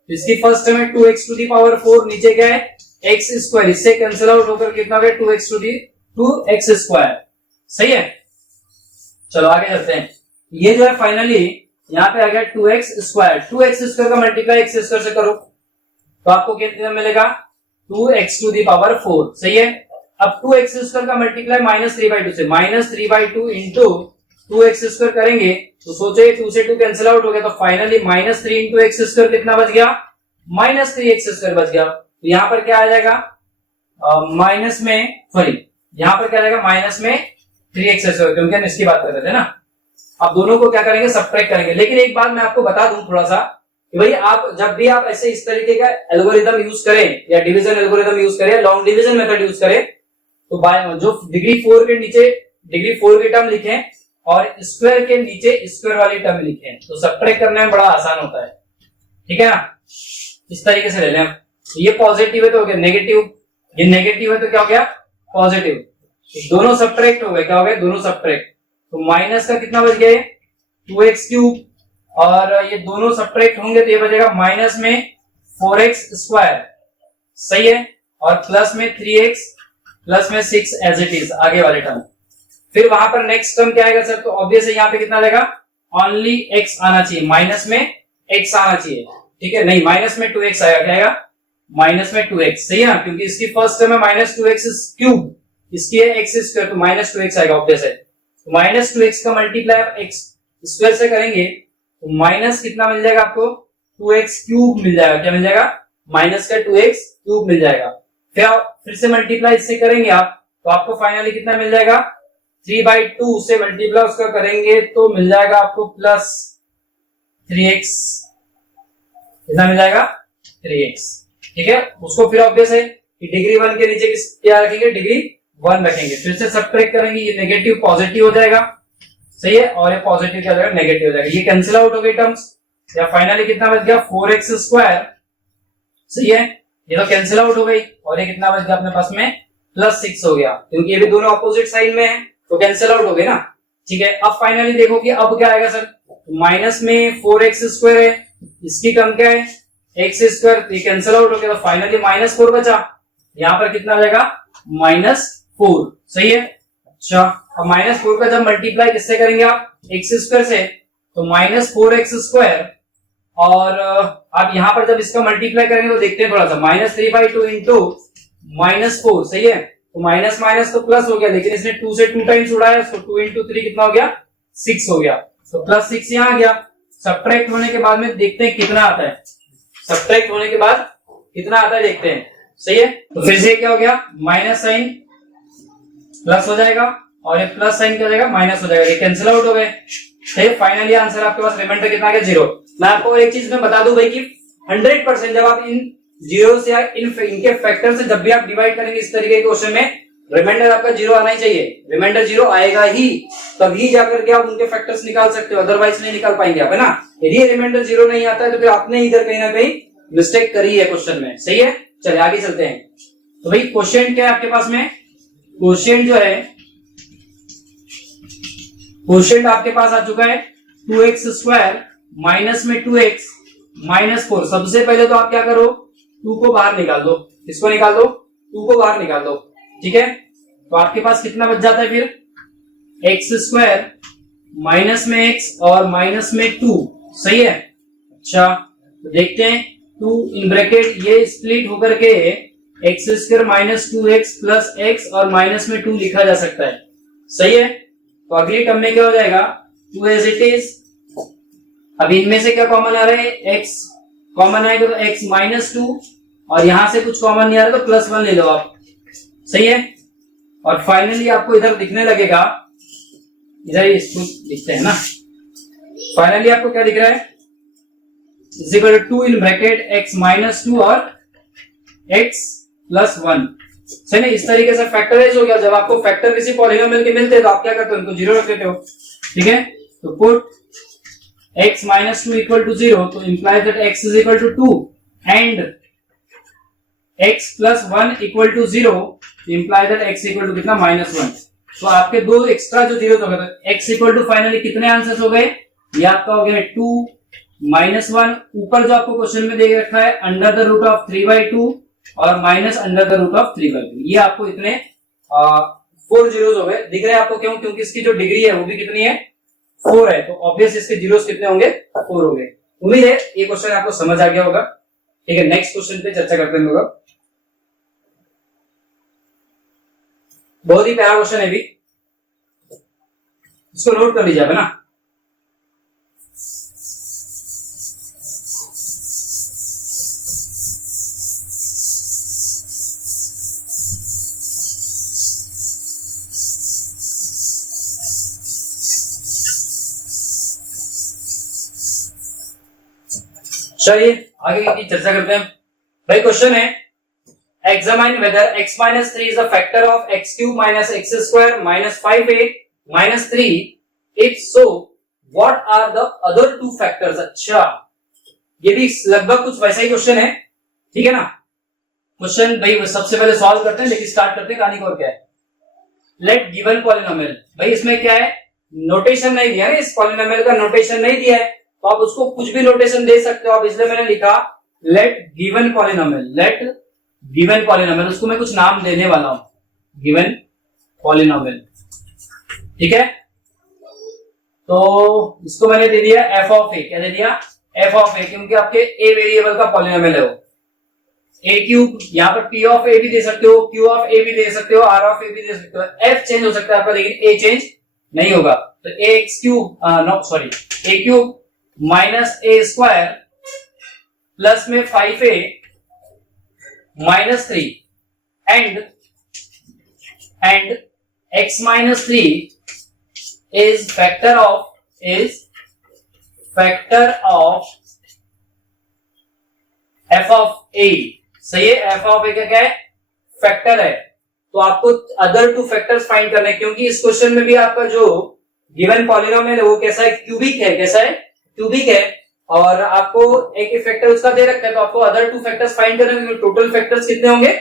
तो इसकी फर्स्ट टर्म है 2x टू दी पावर 4, नीचे क्या है x स्क्वायर, इससे कैंसिल आउट होकर कितना हो गया 2x स्क्वायर, सही है। चलो आगे चलते हैं। ये जो है फाइनली यहाँ पे आ गया 2x स्क्वायर, 2x स्क्वायर का मल्टीप्लाई x स्क्वायर से करो तो आपको कितना मिलेगा 2x टू दी पावर 4, सही है। अब 2x स्क्वायर का मल्टीप्लाई माइनस 3/2 से, माइनस 3/2 इंटू 2x स्क्वायर करेंगे तो सोचो ये 2 से 2 कैंसिल आउट हो गया, तो finally minus 3 into x square कितना बच गया, माइनस 3x स्क्वायर बच गया। तो यहाँ पर क्या आ जाएगा, माइनस में, सॉरी यहाँ पर क्या आ जाएगा, माइनस में 3x स्क्वायर, क्योंकि हम इसकी बात कर रहे थे ना। अब दोनों को क्या करेंगे, सब्ट्रैक्ट करेंगे। लेकिन एक बात मैं आपको बता दूं थोड़ा सा, कि भाई आप जब भी आप ऐसे इस तरीके का एल्गोरिथम यूज करें, या डिवीजन एल्गोरिथम यूज करें, लॉन्ग डिवीजन मेथड यूज करें, तो जो डिग्री 4 के नीचे डिग्री 4 की टर्म लिखें और स्क्वायर के नीचे स्क्वायर वाली टर्म लिखें, तो सब्ट्रैक्ट करने में बड़ा आसान होता है, ठीक है ना। इस तरीके से ले लें। ये पॉजिटिव है तो हो गया नेगेटिव, ये नेगेटिव है तो क्या हो गया पॉजिटिव, दोनों सब्ट्रैक्ट हो गए, क्या हो गया, दोनों सब्ट्रैक्ट। तो माइनस का कितना बच गया 2x क्यूब, और ये दोनों सब्ट्रैक्ट होंगे तो ये बचेगा माइनस में 4x स्क्वायर, सही है, और प्लस में 3x प्लस में 6 एज इट इज, आगे वाले टर्म। फिर वहां पर नेक्स्ट टर्म क्या आएगा सर, तो ऑब्वियस है यहाँ पे कितना आएगा, ओनली x आना चाहिए, माइनस में x आना चाहिए, ठीक है, नहीं माइनस में 2x आएगा, क्या आएगा माइनस में 2x, सही है ना, क्योंकि इसकी फर्स्ट टर्म है माइनस 2x क्यूब, इसकी है x स्क्वायर, तो माइनस 2x आएगा ऑब्वियस है। तो माइनस 2x का मल्टीप्लाई आप x स्क्वायर से करेंगे तो माइनस कितना मिल जाएगा आपको 2x क्यूब मिल जाएगा, क्या मिल जाएगा, माइनस का 2x क्यूब मिल जाएगा। फिर से मल्टीप्लाई इससे करेंगे आप, तो आपको फाइनली कितना मिल जाएगा 3/2 से मल्टीप्लाई उसका करेंगे तो मिल जाएगा आपको प्लस 3x, कितना मिल जाएगा 3x, ठीक है। उसको फिर ऑब्वियस है कि डिग्री 1 के नीचे क्या रखेंगे, डिग्री 1 रखेंगे। फिर से सब्ट्रैक्ट करेंगे, ये नेगेटिव पॉजिटिव हो जाएगा, सही है, और ये पॉजिटिव क्या हो जाएगा, नेगेटिव हो जाएगा, ये कैंसिल आउट हो गई टर्म्स। या फाइनली कितना बच गया 4x स्क्वायर, सही है, ये तो कैंसिल आउट हो गई, और ये कितना बच गया अपने पास में प्लस 6 हो गया, क्योंकि ये भी दोनों अपोजिट साइड में है तो कैंसिल आउट हो गए ना, ठीक है। अब फाइनली देखो कि अब क्या आएगा सर, माइनस में 4x स्क्वायर है, इसकी टर्म क्या है x स्क्वायर, ये कैंसिल आउट हो गया, तो फाइनली -4 बचा, यहाँ पर कितना आ जाएगा -4, सही है। अच्छा, अब -4 का जब मल्टीप्लाई किससे करेंगे आप x स्क्वायर से, तो -4x स्क्वायर, और आप यहां पर जब इसका मल्टीप्लाई करेंगे तो देखते हैं थोड़ा सा, -3/2 इंटू -4, सही है, तो माइनस माइनस तो प्लस हो गया, लेकिन इसने 2 से 2 टाइम्स उड़ाया, तो 2 इंटू 3 कितना हो गया 6 हो गया, तो प्लस 6 यहाँ आ गया। सब्ट्रैक्ट होने के बाद में देखते हैं कितना आता है, सब्ट्रैक्ट होने के बाद कितना आता है देखते हैं, सही है। तो फिर से क्या हो गया, माइनस साइन प्लस हो जाएगा, और ये प्लस साइन क्या हो जाएगा माइनस हो जाएगा, ये कैंसिल आउट हो गए, फाइनली आंसर आपके पास रिमाइंडर कितना आ गया 0। मैं आपको एक चीज में बता दूं भाई कि 100% जब आप इन जीरो से या इनके फैक्टर से जब भी आप डिवाइड करेंगे इस तरीके के क्वेश्चन में, रिमाइंडर आपका 0 आना ही चाहिए, रिमाइंडर 0 आएगा ही, तभी जाकर के आप उनके फैक्टर्स निकाल सकते हो, अदरवाइज नहीं निकाल पाएंगे आप, है ना। यदि रिमाइंडर 0 नहीं आता है तो फिर आपने इधर कहीं ना कहीं मिस्टेक करी है क्वेश्चन में, सही है। चलिए आगे चलते हैं। तो भाई क्वेश्चन क्या है आपके पास में, क्वेश्चन जो है क्वोशिएंट आपके पास आ चुका है 2x स्क्वायर माइनस में 2x माइनस 4। सबसे पहले तो आप क्या करो, 2 को बाहर निकाल दो। इसको निकाल दो, 2 को बाहर निकाल दो, ठीक है। तो आपके पास कितना बच जाता है फिर, x स्क्वायर माइनस में x और माइनस में 2, सही है। अच्छा तो देखते हैं, 2 इन ब्रैकेट ये स्प्लिट होकर के x square minus 2x plus x और माइनस में 2 लिखा जा सकता है, सही है। तो अगली टर्म में क्या हो जाएगा, 2 एज इट इज। अब इनमें से क्या कॉमन आ रहा है, x कॉमन आएगा तो x माइनस 2, और यहां से कुछ कॉमन नहीं आ रहा तो प्लस 1 ले लो आप, सही है। और फाइनली आपको इधर दिखने लगेगा, इधर इसको लिखते हैं ना, फाइनली आपको क्या दिख रहा है, is equal to 2 in bracket x minus 2 और x प्लस 1, सही ना। इस तरीके से फैक्टराइज हो गया। जब आपको फैक्टर किसी पॉलिनोमियल के मिलते हैं तो आप क्या करते हो, उनको 0 रख देते हो, ठीक है। तो put x minus 2 equal to 0, तो implies that x is equal to 2 and x plus 1 equal to 0, तो implies that x equal to कितना, minus 1। तो आपके दो एक्स्ट्रा जो जीरो हो गए, x equal to फाइनली कितने आंसर्स हो गए, ये आपका हो गया 2 minus 1। ऊपर जो आपको क्वेश्चन में दे रखा है अंडर द रूट ऑफ 3/2 और minus under the root of 3/2, ये आपको इतने 4 जीरोस हो गए। दिख रहे हैं आपको, क्यों, क्योंकि इसकी जो डिग्री है वो भी कितनी है, 4 है। तो ऑब्वियस इसके जीरोस कितने होंगे, 4 हो गए। उम्मीद है ये क्वेश्चन आपको समझ आ गया होगा, ठीक है। नेक्स्ट क्वेश्चन पे चर्चा करते हैं लोग। बहुत ही प्यारा क्वेश्चन है भी, इसको नोट कर लीजिए ना। चलिए आगे की चर्चा करते हैं। भाई क्वेश्चन है, examine whether x minus 3 is a factor of x cube minus x square minus 5a minus 3, if so what are the other 2 factors. अच्छा, ये भी लगभग कुछ वैसा ही क्वेश्चन है, ठीक है ना। क्वेश्चन भाई सबसे पहले सॉल्व करते हैं, लेकिन स्टार्ट करते हैं कहानी को। और क्या है, लेट गिवन पॉलिनोमियल। भाई इसमें क्या है, नोटेशन नहीं दिया ना, इस पॉलिनोमियल का नोटेशन नहीं दिया है, तो आप उसको कुछ भी नोटेशन दे सकते हो आप, इसलिए मैंने लिखा let given polynomial. Let given polynomial, उसको मैं कुछ नाम देने वाला हूं, गिवन पॉलिनोमियल, ठीक है। तो इसको मैंने दे दिया एफ ऑफ ए। क्या दे दिया, एफ ऑफ ए, क्योंकि आपके ए वेरिएबल का पॉलिनोमियल है वो। ए क्यूब, यहाँ पर पी ऑफ ए भी दे सकते हो, क्यू ऑफ ए भी दे सकते हो, आर ऑफ ए भी दे सकते हो। एफ चेंज हो सकता है आपका, लेकिन ए चेंज नहीं होगा। तो ए एक्स क्यूब, नो सॉरी, ए क्यूब माइनस ए स्क्वायर प्लस में 5a minus 3 and x minus 3 is factor of f of a। सही है, f ऑफ a क्या है, फैक्टर है। तो आपको अदर 2 फैक्टर्स फाइंड करने, क्योंकि इस क्वेश्चन में भी आपका जो गिवन पॉलिनोमियल है वो कैसा है, क्यूबिक है। कैसा है, क्यूबिक है। और आपको एक फैक्टर उसका दे रखा है, तो आपको अदर 2 फैक्टर्स फाइंड करने हैं। टोटल फैक्टर्स कितने होंगे,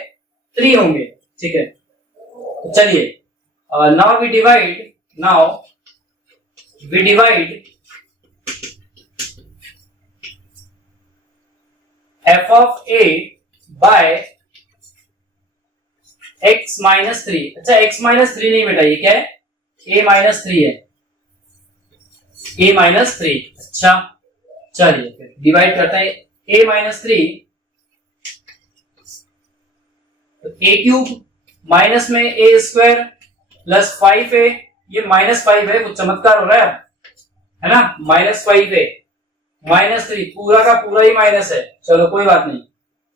3 होंगे, ठीक है। तो चलिए now we divide f of a by x minus 3। अच्छा, x माइनस 3 नहीं बेटा, ये क्या है, a माइनस 3 है, a माइनस 3। अच्छा चलिए फिर डिवाइड करते हैं, a माइनस 3 तो a क्यूब माइनस में a स्क्वायर प्लस 5a, ये माइनस 5 है, कुछ चमत्कार हो रहा है ना। माइनस 5a माइनस 3, पूरा का पूरा ही माइनस है, चलो कोई बात नहीं।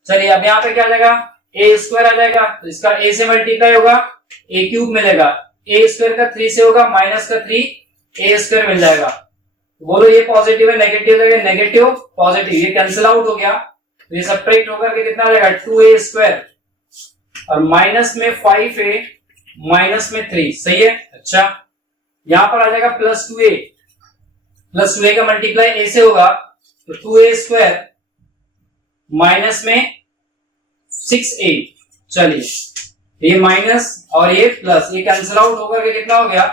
चलिए अब यहाँ पे क्या आ जाएगा, a स्क्वायर आ जाएगा, तो इसका a से मल्टीप्लाई होगा, a क्यूब मिलेगा, a स्क्वायर का 3 से होगा, माइनस का 3 a स्क्वायर मिल जाएगा। बोलो ये पॉजिटिव है नेगेटिव है, नेगेटिव पॉजिटिव, ये कैंसिल आउट हो गया, तो ये सब्ट्रैक्ट होकर के कितना आ जाएगा, 2a स्क्वायर और माइनस में 5a माइनस में 3, सही है। अच्छा, यहां पर आ जाएगा प्लस 2a का मल्टीप्लाई a से होगा, तो 2a स्क्वायर माइनस में 6a। चलिए ये माइनस और ये प्लस, ये कैंसिल आउट होकर के कितना हो गया,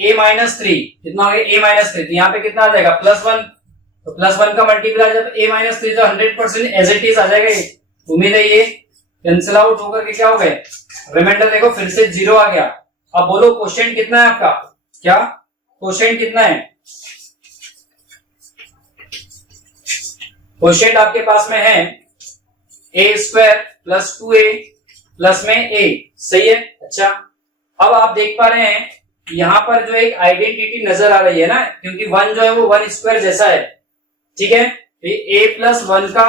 a माइनस थ्री, कितना हो गया a माइनस थ्री, तो यहाँ पे कितना आ जाएगा प्लस वन, तो प्लस वन का मल्टीप्लाई जब a माइनस थ्री तो 100% एज इट इज आ जाएगा। ये उम्मीद है ये कैंसिल आउट होकर के क्या हो गए, रिमाइंडर देखो फिर से जीरो आ गया। अब बोलो क्वोशिएंट कितना है आपका, क्या क्वोशिएंट कितना है, क्वोशिएंट आपके पास में है a square plus 2a plus में a, सही है। अच्छा अब आप देख पा रहे हैं यहां पर जो एक आइडेंटिटी नजर आ रही है ना, क्योंकि वन जो है वो वन स्क्वायर जैसा है, ठीक है, a प्लस वन का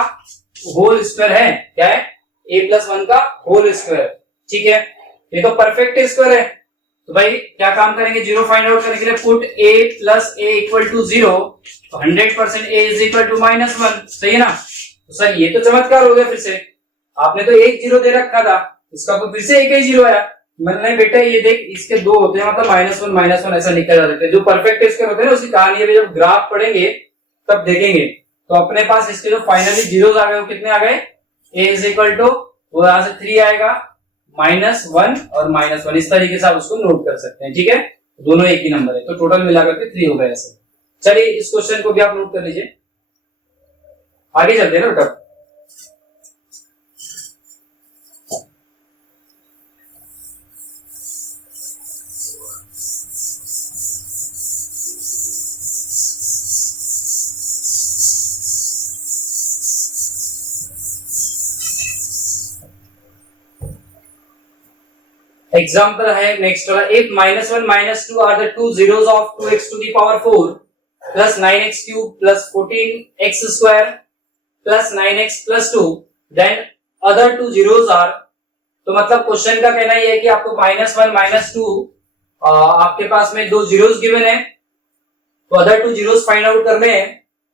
होल स्क्वायर है, क्या है a प्लस वन का होल स्क्वायर, ठीक है, ये तो परफेक्ट स्क्वायर है। तो भाई क्या काम करेंगे, जीरो फाइंड आउट करने के लिए put a plus a equal to zero, तो 100% a is equal to minus one, सही है ना। तो सर ये तो चमत्कार हो गया, फिर से आपने तो एक जीरो दे रखा था, इसका तो फिर से एक ही जीरो आया। मैंने बेटा ये देख इसके दो होते हैं, मतलब माइनस वन ऐसा निकल जाते हैं, जो परफेक्ट स्क्वायर होते हैं ना उसकी कहानी अभी जब ग्राफ पढ़ेंगे तब देखेंगे। तो अपने पास इसके जो फाइनली जीरोस आ गए वो कितने आ गए, a इज इक्वल टू वो यहां से 3 आएगा, माइनस वन और माइनस वन, इस तरीके से आप उसको नोट कर सकते हैं, ठीक है, दोनों एक ही नंबर है, तो टोटल मिलाकर के 3 हो गए ऐसे। चलिए इस क्वेश्चन को भी आप नोट कर लीजिए, आगे चलते हैं ना बेटा। एग्जाम्पल है नेक्स्ट वाला, if minus one minus two are the two zeros of 2x to the power 4 plus 9x cube plus 14x square plus 9x plus 2 then other two zeros are. तो मतलब क्वेश्चन का कहना यह है कि आपको माइनस वन माइनस टू आपके पास में दो जीरोस गिवन है, तो other two zeros find out करने हैं,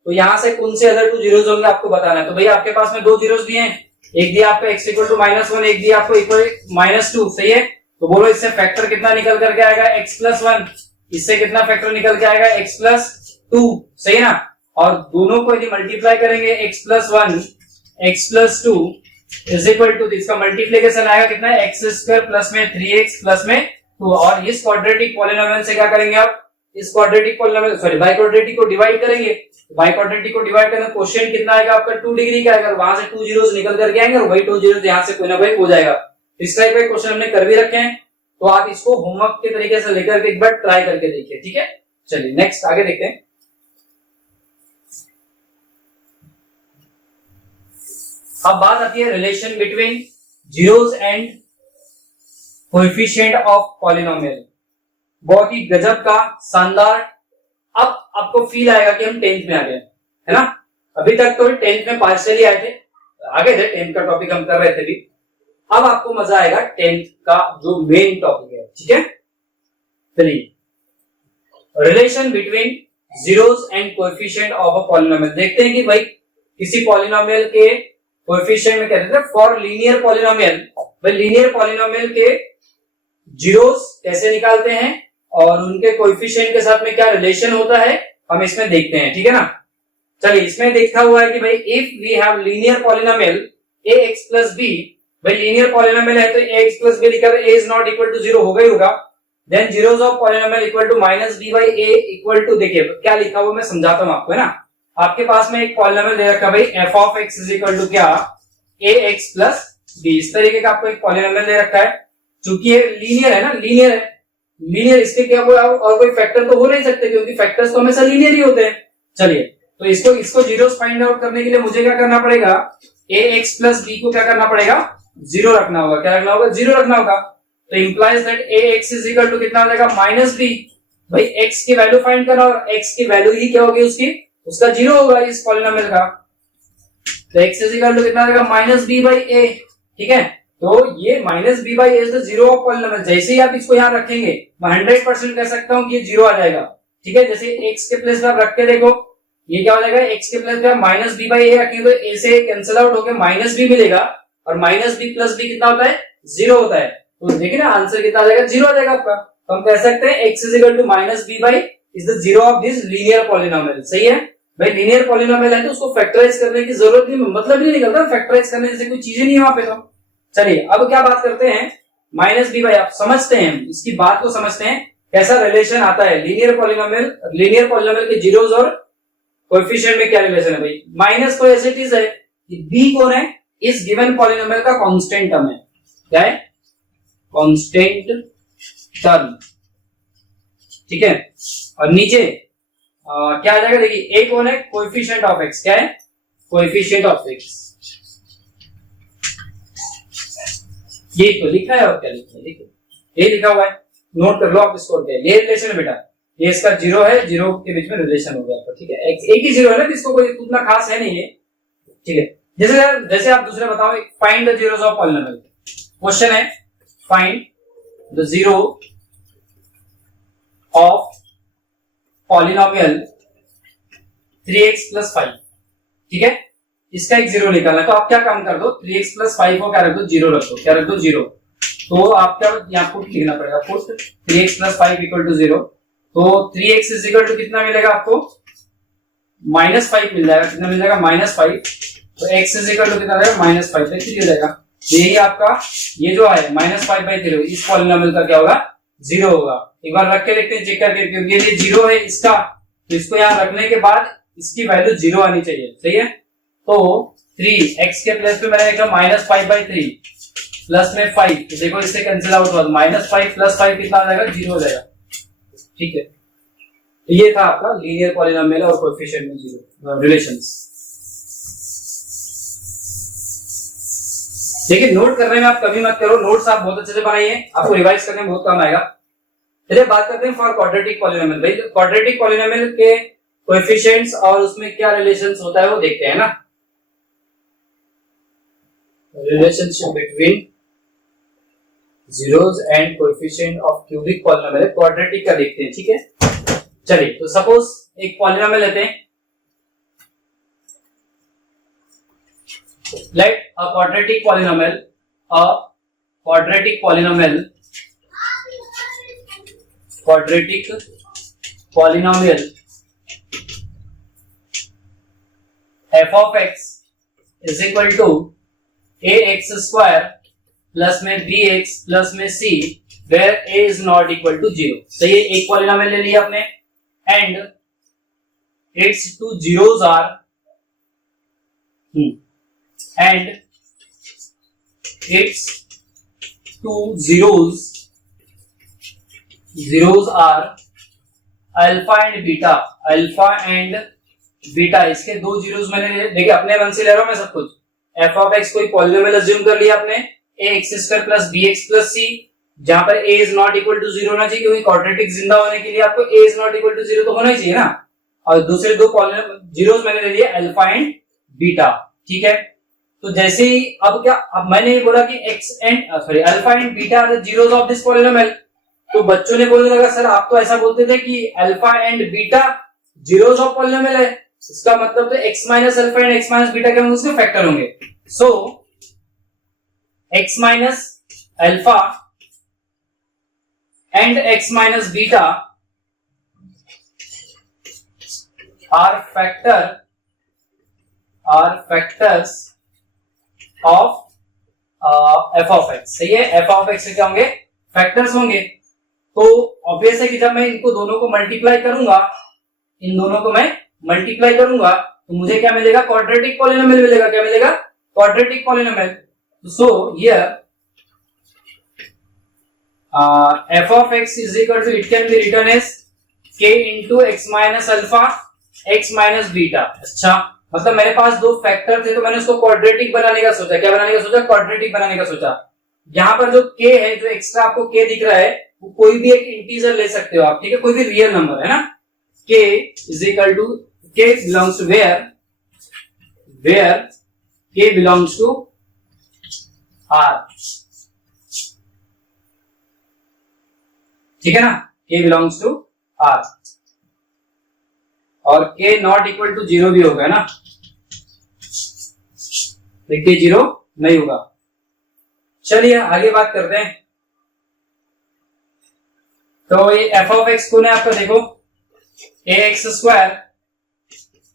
तो यहां से कौन से अदर टू जीरोस होंगे आपको बताना है। तो भैया आपके पास में दो जीरोस दिए हैं, एक दिया आपको x equal to minus one, एक दिया आपको इक्वल माइनस टू, सही है। तो बोलो इससे फैक्टर कितना निकल करके आएगा, x प्लस वन, इससे कितना फैक्टर निकल के आएगा x प्लस टू, सही है ना। और दोनों को यदि मल्टीप्लाई करेंगे x plus one x plus two is equal to, इसका मल्टीप्लीकेशन आएगा कितना है, x स्क्वायर प्लस में 3x प्लस में 2। और इस क्वाड्रेटिक पॉलिनोमियल से क्या करेंगे आप, इस quadratic polynomial sorry by quadratic को डिवाइड करेंगे, बाई क्वाड्रेटिक को डिवाइड करना क्वेश्चन कितना आएगा आपका 2 डिग्री का आएगा, वहां से 2 जीरोस निकल करके आएंगे और वही 2 जीरोस यहाँ से कोई ना कोई हो जाएगा। इस टाइप का क्वेश्चन हमने कर भी रखे हैं, तो आप इसको होमवर्क के तरीके से लेकर के एक बार ट्राई करके देखिए, ठीक है। चलिए नेक्स्ट आगे देखते हैं। अब बात आती है relation between zeros and coefficient of polynomial. बहुत ही गजब का शानदार, अब आपको फील आएगा कि हम 10th में आ गए, है ना। अभी तक तो 10th में पार्शियली आए थे, आगे थे 10th का टॉपिक हम कर रहे थे भी, अब आपको मजा आएगा 10th का जो मेन टॉपिक है, ठीक है। चलिए relation between zeros and coefficient of a polynomial देखते हैं कि भाई किसी पॉलिनोमियल के कोएफिशिएंट में कहते हैं फॉर लीनियर पॉलिनोमियल, भाई लीनियर पॉलिनोमियल के जीरोस कैसे निकालते हैं और उनके कोएफिशिएंट के साथ में क्या रिलेशन होता है हम इसमें देखते हैं, ठीक है ना। चलिए इसमें देखा हुआ है कि भाई if we have linear polynomial ax plus b, भाई लीनियर पॉलिनोमियल है तो ax प्लस b लिखा तो a is not equal to zero होगा ही होगा। Then zeros of polynomial equal to minus b by a equal to, देखिए क्या लिखा हुआ मैं समझाता हूं आपको, है ना। आपके पास में एक पॉलिनोमियल दे रखा भाई f of x is equal to क्या ax प्लस b, इस तरीके का आपको एक पॉलिनोमियल दे रखा है। चूंकि ये लीनियर है ना, लीनियर है, लीनियर इसके क्या कोई और कोई फैक्टर तो हो नहीं सकते क्योंकि फैक्टर्स तो हमेशा लीनियर ही होते हैं। चलिए तो इसको जीरोस फाइंड आउट करने के लिए मुझे क्या करना पड़ेगा, ax प्लस b को क्या करना पड़ेगा, जीरो रखना होगा। क्या रखना होगा, जीरो रखना होगा। तो implies that ax is equal to कितना हो जाएगा, माइनस b। भाई x की वैल्यू फाइंड करना और x की वैल्यू ही क्या होगी उसकी, उसका जीरो होगा इस पॉलिनोमियल का। तो x इज इक्वल टू कितना हो जाएगा, माइनस b बाई a, ठीक है। तो ये minus b by a is the zero of polynomial. जैसे ही आप इसको यहाँ रखेंगे मैं 100% कह सकता हूँ कि ये जीरो आ जाएगा, ठीक है। जैसे x के प्लेस में आप रख के देखो, ये क्या हो जाएगा, x के प्लेस में माइनस b बाई a रखेंगे तो a से कैंसिल आउट होकर माइनस b मिलेगा और माइनस b प्लस b कितना होता है, जीरो होता है। तो देखिए ना आंसर कितना आ जाएगा, जीरो आ जाएगा आपका। तो हम कह सकते हैं x is equal to minus b by is the zero of this linear polynomial, सही है। भाई लीनियर पॉलिनोमियल है तो उसको फैक्टराइज करने की जरूरत नहीं, मतलब नहीं निकलता फैक्टराइज करने जैसे कोई चीजें नहीं है वहां पे। तो चलिए अब क्या बात करते हैं, माइनस b बाई, आप समझते हैं इसकी बात को समझते हैं। कैसा रिलेशन आता है लीनियर पॉलिनोमियल के जीरोस और कोएफिशिएंट में क्या रिलेशन है भाई, माइनस को ऐसे चीज है कि बी कौन है, इस गिवन पॉलिनोमियल का कांस्टेंट टर्म है, क्या है, कांस्टेंट टर्म, ठीक है। और नीचे क्या आ जाएगा, देखिए ए कौन है, कोएफिशिएंट ऑफ एक्स, क्या है, कोएफिशिएंट ऑफ एक्स, ये तो लिखा है और क्या लिखा है, देखो ये लिखा हुआ है, नोट कर लो आप इसको, ये रिलेशन है बेटा, ये इसका जीरो है, जीरो के बीच में रिलेशन हो गया आपका, ठीक है, एक ही जीरो है ना, इसको कोई उतना खास है नहीं है, ठीक है। जैसे आप दूसरा बताओ, find the zeros of polynomial, question है find the zero of polynomial 3x + 5, ठीक है, इसका एक जीरो निकालना है, तो आप क्या काम कर दो, 3x + 5 को क्या रख दो, जीरो रख दो, क्या रख दो, जीरो, तो आप क्या यहाँ पुट लिखना पड़ेगा, पुट 3x + 5 = 0, तो 3x = कितना मिलेगा आपको, -5 मिल जाएगा, कितना मिल जाएगा, -5, तो x = कितना रहेगा, -5/3 हो जाएगा, यही आपका ये जो है -5/3, इस पॉलिनोमियल का क्या होगा, जीरो होगा। एक बार रख के देखते हैं, चेक करके, क्योंकि ये जीरो है इसका, तो इसको यहाँ रखने के बाद इसकी वैल्यू जीरो आनी चाहिए, सही है, तो 3x के प्लेस पे मैंने लिखा -5/3 प्लस में 5, तो देखो इससे कैंसिल आउट हुआ, -5 + 5 कितना आ जाएगा, जीरो हो जाएगा, ठीक है। ये था आपका लीनियर पॉलिनोमियल और कोएफिशिएंट में जीरो रिलेशंस। देखिए नोट करने में आप कभी मत करो, नोट्स आप बहुत अच्छे से बनाइए, आपको रिवाइज करने में बहुत काम आएगा। चलिए बात करते हैं फॉर क्वाड्रेटिक पॉलिनोमियल। भाई क्वाड्रेटिक पॉलिनोमियल के कोएफिशिएंट्स और उसमें क्या रिलेशंस होता है वो देखते हैं ना, relationship between zeros and coefficient of cubic polynomial, quadratic का देखते हैं, ठीक है। चलिए तो सपोज एक पॉलिनोमियल लेते हैं, let a quadratic polynomial f of x is equal to ax² plus में bx प्लस में c where a is not equal to 0। तो ये एक पॉलिनोमियल ले लिया आपने and its two zeros are and its two zeros are alpha and beta, alpha and beta, इसके दो जीरोस मैंने देखिए अपने मन से ले रहा हूं मैं सब कुछ। f ऑफ x कोई पॉलिनोमियल अज्यूम कर लिया आपने, ax² plus bx plus c, जहां पर a is not equal to 0 होना चाहिए, क्योंकि क्वाड्रेटिक जिंदा होने के लिए आपको a is not equal to 0 तो होना ही चाहिए ना। और दूसरे दो जीरोस मैंने ले लिए अल्फा एंड बीटा, ठीक है। तो जैसे ही अब क्या, अब मैंने ये बोला कि alpha and beta are the zeros of this polynomial, तो बच्चों ने बोलने लगा सर आप तो ऐसा बोलते थे कि alpha and beta zeros of polynomial है, इसका मतलब तो x minus alpha and x minus beta के होंगे, उसके फैक्टर होंगे। So x minus alpha and x minus beta are factors of f of x, सही है। f ऑफ x से क्या होंगे, फैक्टर्स होंगे। तो ऑब्वियस है कि जब मैं इनको दोनों को मल्टीप्लाई करूंगा, इन दोनों को मैं मल्टीप्लाई करूंगा तो मुझे क्या मिलेगा, क्वाड्रेटिक पॉलिनोमियल मिलेगा। क्या मिलेगा, quadratic polynomial. So here f of x is equal to, it can be written as k into x minus alpha x minus beta। अच्छा, मतलब मेरे पास दो फैक्टर थे तो मैंने उसको क्वाड्रेटिक बनाने का सोचा। क्या बनाने का सोचा, क्वाड्रेटिक बनाने का सोचा। यहाँ पर जो k है, जो एक्स्ट्रा आपको k दिख रहा है, वो कोई भी एक इंटीजर ले सकते हो आप, ठीक है, कोई भी रियल नंबर है ना। k is equal to, k belongs to where k belongs to r, ठीक है ना, k belongs to r, और k नॉट इक्वल टू 0 भी होगा ना, देखिए 0 नहीं होगा। चलिए आगे बात करते हैं। तो ये f ऑफ x को ने आपका देखो ax²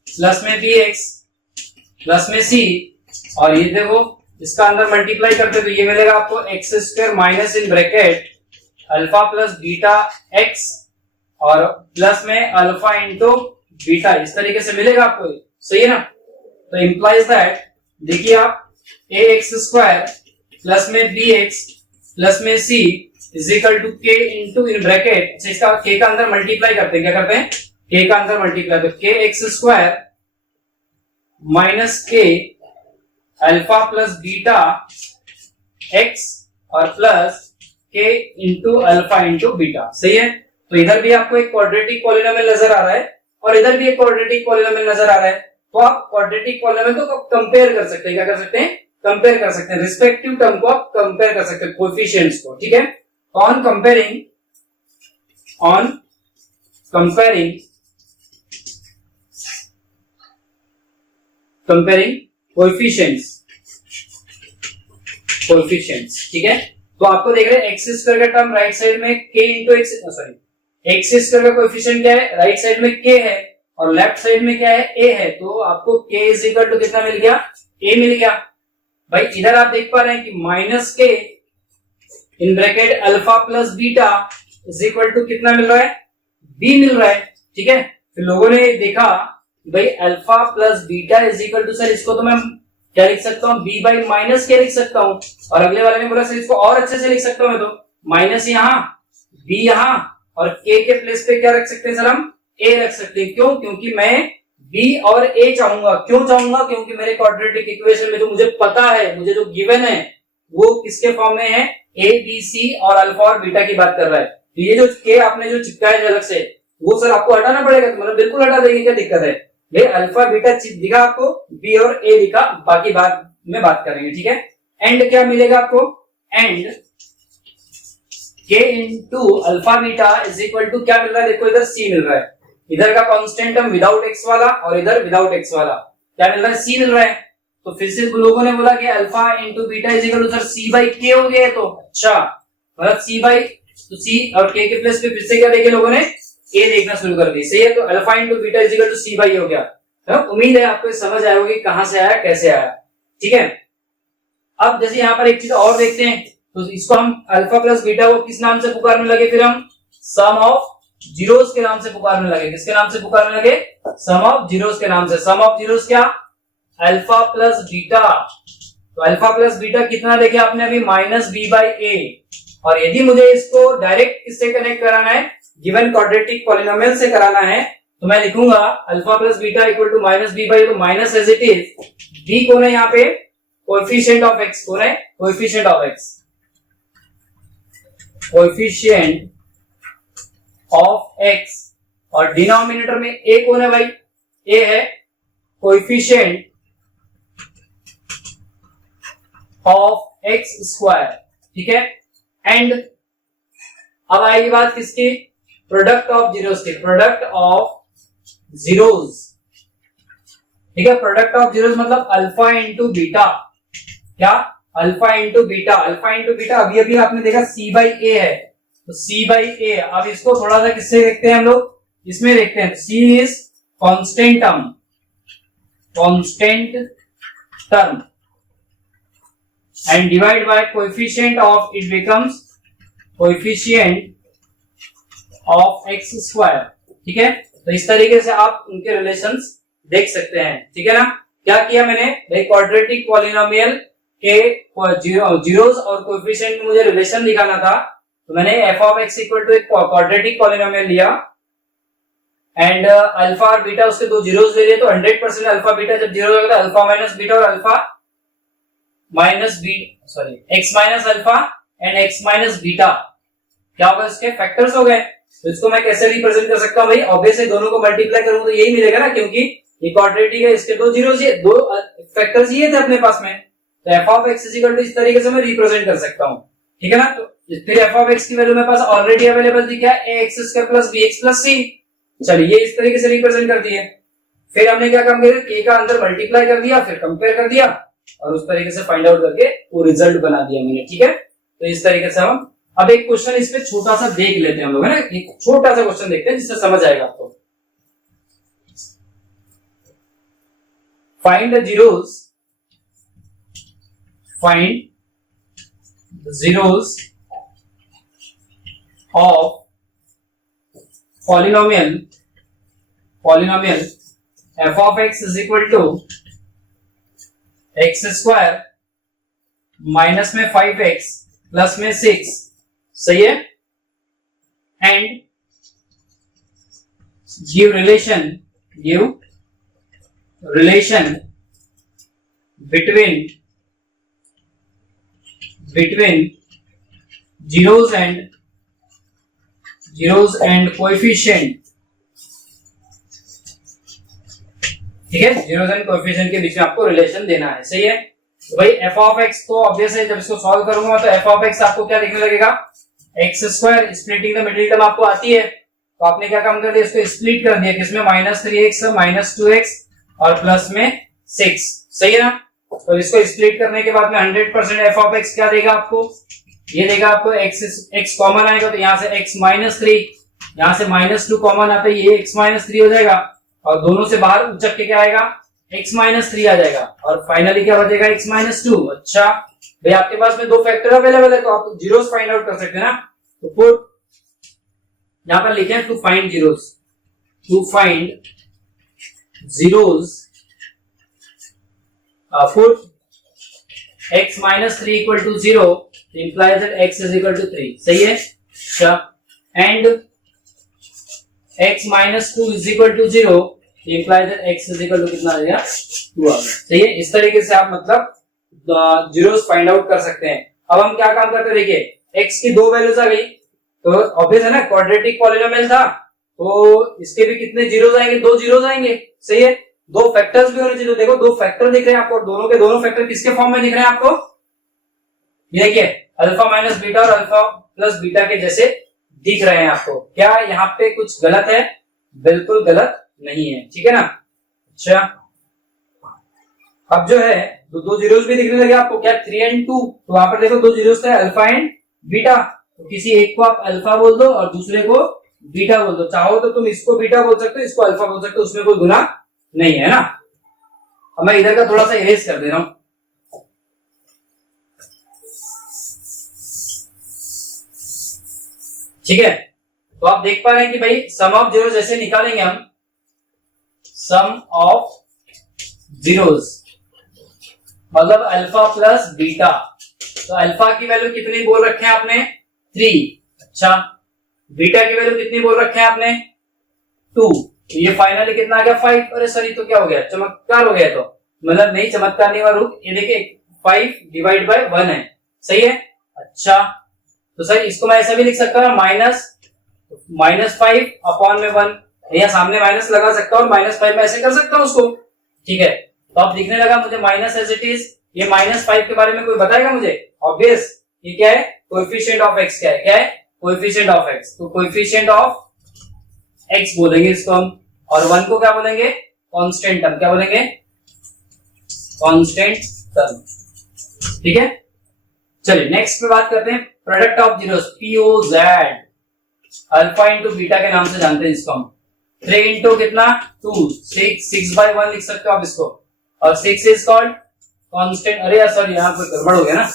प्लस में bx प्लस में c, और ये देखो इसका अंदर मल्टीप्लाई करते तो ये मिलेगा आपको x² minus in bracket alpha plus beta x और प्लस में अल्फा इंटू बीटा, इस तरीके से मिलेगा आपको, सही है ना। तो इंप्लाइज दैट, देखिए आप ए एक्स स्क्वायर प्लस में बी एक्स प्लस में सी इज इक्वल टू के इंटू इन ब्रैकेट, इसका के का अंदर मल्टीप्लाई करते हैं, क्या करते हैं, के का अंदर मल्टीप्लाई, तो के एक्स स्क्वायर माइनस के अल्फा प्लस बीटा एक्स और प्लस के इंटू अल्फा इंटू बीटा, सही है। तो इधर भी आपको एक क्वाड्रेटिक पॉलिनोमियल नजर आ रहा है और इधर भी एक क्वाड्रेटिक पॉलिनोमियल नजर आ रहा है, तो आप क्वाड्रेटिक पॉलिनोमियल को कंपेयर कर सकते हैं, क्या कर सकते हैं, कंपेयर कर सकते हैं, रिस्पेक्टिव टर्म को आप कंपेयर कर सकते हैं, कोएफिशिएंट्स को, ठीक है। ऑन कंपेयरिंग कोएफिशिएंट्स, ठीक है। तो आपको देख रहे हैं एक्स स्क्वायर का टर्म राइट साइड में के into x, sorry x square का कोएफिशिएंट क्या है, राइट साइड में के है और लेफ्ट साइड में क्या है, ए है, तो आपको के इज इक्वल टू कितना मिल गया, ए मिल गया। भाई इधर आप देख पा रहे हैं कि माइनस के in bracket alpha plus beta is equal to कितना मिल रहा है, बी मिल रहा है, ठीक है। फिर लोगों ने देखा भाई alpha plus beta is equal to, sir इसको तो मैं क्या लिख सकता हूँ, बी बाई माइनस के लिख सकता हूँ, और अगले वाले ने बोला सर इसको और अच्छे से लिख सकता हूँ मैं, तो माइनस यहाँ बी यहाँ और के प्लेस पे क्या रख सकते हैं सर, हम ए रख सकते हैं, क्यों, क्योंकि मैं बी और ए चाहूंगा, क्यों चाहूंगा, क्योंकि मेरे क्वाड्रेटिक इक्वेशन में जो मुझे पता है, मुझे जो गिवन है वो किसके फॉर्म में है, ए बी सी और अल्फा और बीटा की बात कर रहा है। तो ये जो के आपने जो चिपकाया है अलग से, वो सर आपको हटाना पड़ेगा, तो मतलब बिल्कुल हटा देंगे, क्या दिक्कत है, भाई अल्फा बीटा दिखा आपको, बी और ए दिखा, बाकी बात में बात करेंगे, ठीक है। एंड क्या मिलेगा आपको, एंड के into alpha beta is equal to क्या मिल रहा है, देखो इधर सी मिल रहा है, इधर का कांस्टेंट टर्म विदाउट एक्स वाला और इधर विदाउट एक्स वाला, क्या मिल रहा है, सी मिल रहा है। तो फिर से लोगों ने बोला कि alpha into beta is equal to sir c by के हो गया, तो अच्छा मतलब सी बाई, तो सी और के प्लेस पे फिर से क्या देखे लोगों ने, ए देखना शुरू कर दी, सही है। तो alpha into beta is equal to c by हो गया। तो उम्मीद है आपको समझ आया होगी कहां से आया कैसे आया, ठीक है। अब जैसे यहाँ पर एक चीज और देखते हैं, तो इसको हम अल्फा प्लस बीटा को किस नाम से पुकारने लगे, फिर हम सम ऑफ जीरोस के नाम से पुकारने लगे, किसके नाम से पुकारने लगे, सम ऑफ जीरोस के नाम से। सम ऑफ जीरोस क्या, अल्फा प्लस बीटा, तो अल्फा प्लस बीटा कितना देखे आपने अभी, माइनस बी बाई ए, और यदि मुझे इसको डायरेक्ट किससे कनेक्ट कराना है, गिवन क्वाड्रेटिक पॉलिनोमियल से कराना है, तो मैं लिखूंगा alpha plus beta equal to minus b by, तो minus as it is, b कौन है यहाँ पे, कोएफिशिएंट ऑफ एक्स, कौन है, coefficient of x, coefficient of x, और डिनोमिनेटर में ए कौन है भाई, ए है कोएफिशिएंट ऑफ एक्स स्क्वायर, ठीक है। एंड अब आएगी बात किसकी, प्रोडक्ट ऑफ जीरोस की, प्रोडक्ट ऑफ जीरोस, ठीक है। प्रोडक्ट ऑफ जीरोस मतलब अल्फा इंटू बीटा, क्या, alpha into beta, alpha into beta अभी अभी आपने देखा सी बाई ए है, तो सी बाई ए, अब इसको थोड़ा सा किससे देखते हैं हम लोग, इसमें देखते हैं, c is constant term, constant term and divide by coefficient of, it becomes coefficient of x square, ठीक है। तो इस तरीके से आप उनके रिलेशंस देख सकते हैं, ठीक है ना। क्या किया मैंने भाई, क्वाड्रेटिक पॉलिनोमियल के जीरोस और कोएफिशिएंट में मुझे रिलेशन दिखाना था, तो मैंने f of x equal to एक क्वाड्रेटिक पॉलिनोमियल लिया एंड अल्फा और बीटा उसके दो जीरोस ले लिए, तो 100% अल्फा बीटा जब जीरो होगा तो अल्फा माइनस बीटा और alpha minus b, sorry x minus alpha and x minus beta क्या होगा, इसके फैक्टर्स हो गए। तो इसको मैं कैसे रिप्रेजेंट कर सकता हूँ भाई, ऑब्वियसली दोनों को मल्टीप्लाई करूंगा तो यही मिलेगा ना, क्योंकि ये क्वाड्रेटिक है, इसके दो जीरो, दो फैक्टर्स ये थे अपने पास में, तो f of x is equal to इस तरीके से मैं रिप्रेजेंट कर सकता हूँ, ठीक है ना। तो फिर एफ ऑफ एक्स की वैल्यू मेरे पास ऑलरेडी अवेलेबल थी, क्या, a x square plus b x plus c, चलिए ये इस तरीके से रिप्रेजेंट कर दिए। फिर हमने क्या काम किया, के का अंदर मल्टीप्लाई कर दिया, फिर कंपेयर कर दिया और उस तरीके से फाइंड आउट करके वो रिजल्ट बना दिया मैंने, ठीक है। तो इस तरीके से हम अब एक क्वेश्चन इस पे छोटा सा देख लेते हैं हम लोग, है ना, एक छोटा सा क्वेश्चन देखते हैं जिससे समझ आएगा आपको। Find the zeros, find the zeros of polynomial f of x is equal to x square minus में 5x प्लस में 6, सही है, and give relation between zeros and coefficient, ठीक है, जीरोस एंड कोएफिशिएंट के बीच में आपको रिलेशन देना है, सही है। तो भाई एफ ऑफ एक्स तो ऑब्वियस है, जब इसको सॉल्व करूंगा तो एफ ऑफ एक्स आपको क्या दिखने लगेगा, x square, splitting the middle term आपको आती है, तो आपने क्या काम कर दिया, इसको स्प्लिट कर दिया, किसमें, -3x -2x और प्लस में 6, सही है ना। तो इसको स्प्लिट करने के बाद में 100% एफ ऑफ एक्स क्या देगा आपको, ये देगा आपको x कॉमन आएगा, तो यहाँ से x -3, यहाँ से -2 कॉमन आता है, ये x -3 हो जाएगा, और दोनों से बाहर उचक के क्या आएगा, x -3 आ जाएगा, और फाइनली क्या बचेगा, x -2। अच्छा भाई आपके पास में दो फैक्टर अवेलेबल है, तो आप जीरोस फाइंड आउट कर सकते हैं ना। तो पुट यहां पर लिखे to find zeros, put x -3 equal to 0 implies that x is equal to 3, सही है। अच्छा, and x -2 is equal to 0 implies that x is equal to कितना आ जाएगा, 2 आ गया, सही है। इस तरीके से आप मतलब जीरोस फाइंड आउट कर सकते हैं। अब हम क्या काम करते हैं, देखिए x की दो वैल्यूज आ गई, तो ऑब्वियस है ना, क्वाड्रेटिक पॉलिनोमियल था, तो इसके भी कितने जीरोस आएंगे, दो जीरोस आएंगे, सही है। दो फैक्टर्स भी होने चाहिए, तो देखो दो फैक्टर दिख रहे हैं आपको, दोनों के दोनों फैक्टर किसके फॉर्म में दिख रहे हैं आपको, ये देखिए अल्फा माइनस बीटा और अल्फा प्लस बीटा के जैसे दिख रहे हैं आपको। क्या यहाँ पे कुछ गलत है, बिल्कुल गलत नहीं है, ठीक है ना। अच्छा, अब जो है दो जीरोस भी दिखने लगे आपको, क्या 3 और 2, तो वहां पर देखो दो जीरोस थे, अल्फा एंड बीटा, तो किसी एक को आप अल्फा बोल दो और दूसरे को बीटा बोल दो, चाहो तो तुम इसको बीटा बोल सकते हो, इसको अल्फा बोल सकते हो, उसमें कोई गुनाह नहीं है ना। अब मैं इधर का थोड़ा सा इरेज कर दे रहा हूं, ठीक है। तो आप देख पा रहे हैं कि भाई सम ऑफ जीरो जैसे निकालेंगे हम, सम ऑफ जीरोस मतलब अल्फा प्लस बीटा, तो अल्फा की वैल्यू कितनी बोल रखे हैं आपने, 3, अच्छा, बीटा की वैल्यू कितनी बोल रखे हैं आपने, 2, तो ये फाइनली कितना आ गया, 5। अरे सर ये तो क्या हो गया, चमत्कार हो गया, तो मतलब नहीं चमत्कार नहीं हुआ, रुक, ये देखिए 5 डिवाइड बाय 1 है, सही है। अच्छा, तो सर इसको मैं ऐसा भी लिख सकता हूँ, -5 अपॉन में 1, यहाँ सामने माइनस लगा सकता हूँ, -5 में ऐसे कर सकता हूँ उसको, ठीक है। तो अब दिखने लगा मुझे माइनस एज इट इज, ये -5 के बारे में कोई बताएगा मुझे, ऑब्वियस ये क्या है, कोएफिशिएंट ऑफ x, क्या है कोएफिशिएंट ऑफ x, तो कोएफिशिएंट ऑफ x बोलेंगे इसको हम, और 1 को क्या बोलेंगे, कांस्टेंट टर्म, क्या बोलेंगे, कांस्टेंट टर्म, ठीक है। चलिए नेक्स्ट पे बात करते हैं product of zeros, POZ, alpha into beta के नाम से जानते हैं इसको हम, 3 इंटू कितना, 2, 6/1 लिख सकते हो आप इसको, और 6 इज कॉल्ड कांस्टेंट, अरे यार सॉरी यहाँ पे गड़बड़ हो गया ना,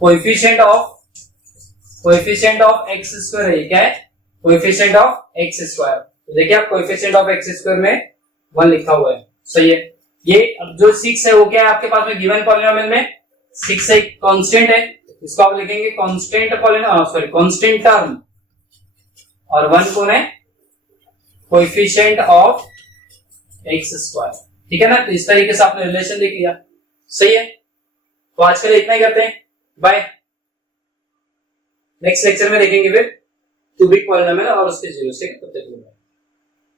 कोएफिशिएंट ऑफ x स्क्वायर है, क्या है, कोएफिशिएंट ऑफ x स्क्वायर, तो देखिए आप कोएफिशिएंट ऑफ x स्क्वायर में 1 लिखा हुआ है, सही है। ये अब जो 6 है वो क्या है आपके पास में गिवन पॉलिनोमियल में, 6 एक कांस्टेंट है, इसको आप लिखेंगे कांस्टेंट कांस्टेंट टर्म, और 1 कौन है, कोएफिशिएंट ऑफ x स्क्वायर, ठीक है ना। तो इस तरीके से आपने रिलेशन देख लिया, सही है। तो आज के लिए इतना ही करते हैं, बाय। नेक्स्ट लेक्चर में देखेंगे फिर क्यूबिक पॉलिनोमियल और उसके जीरो से, तब तक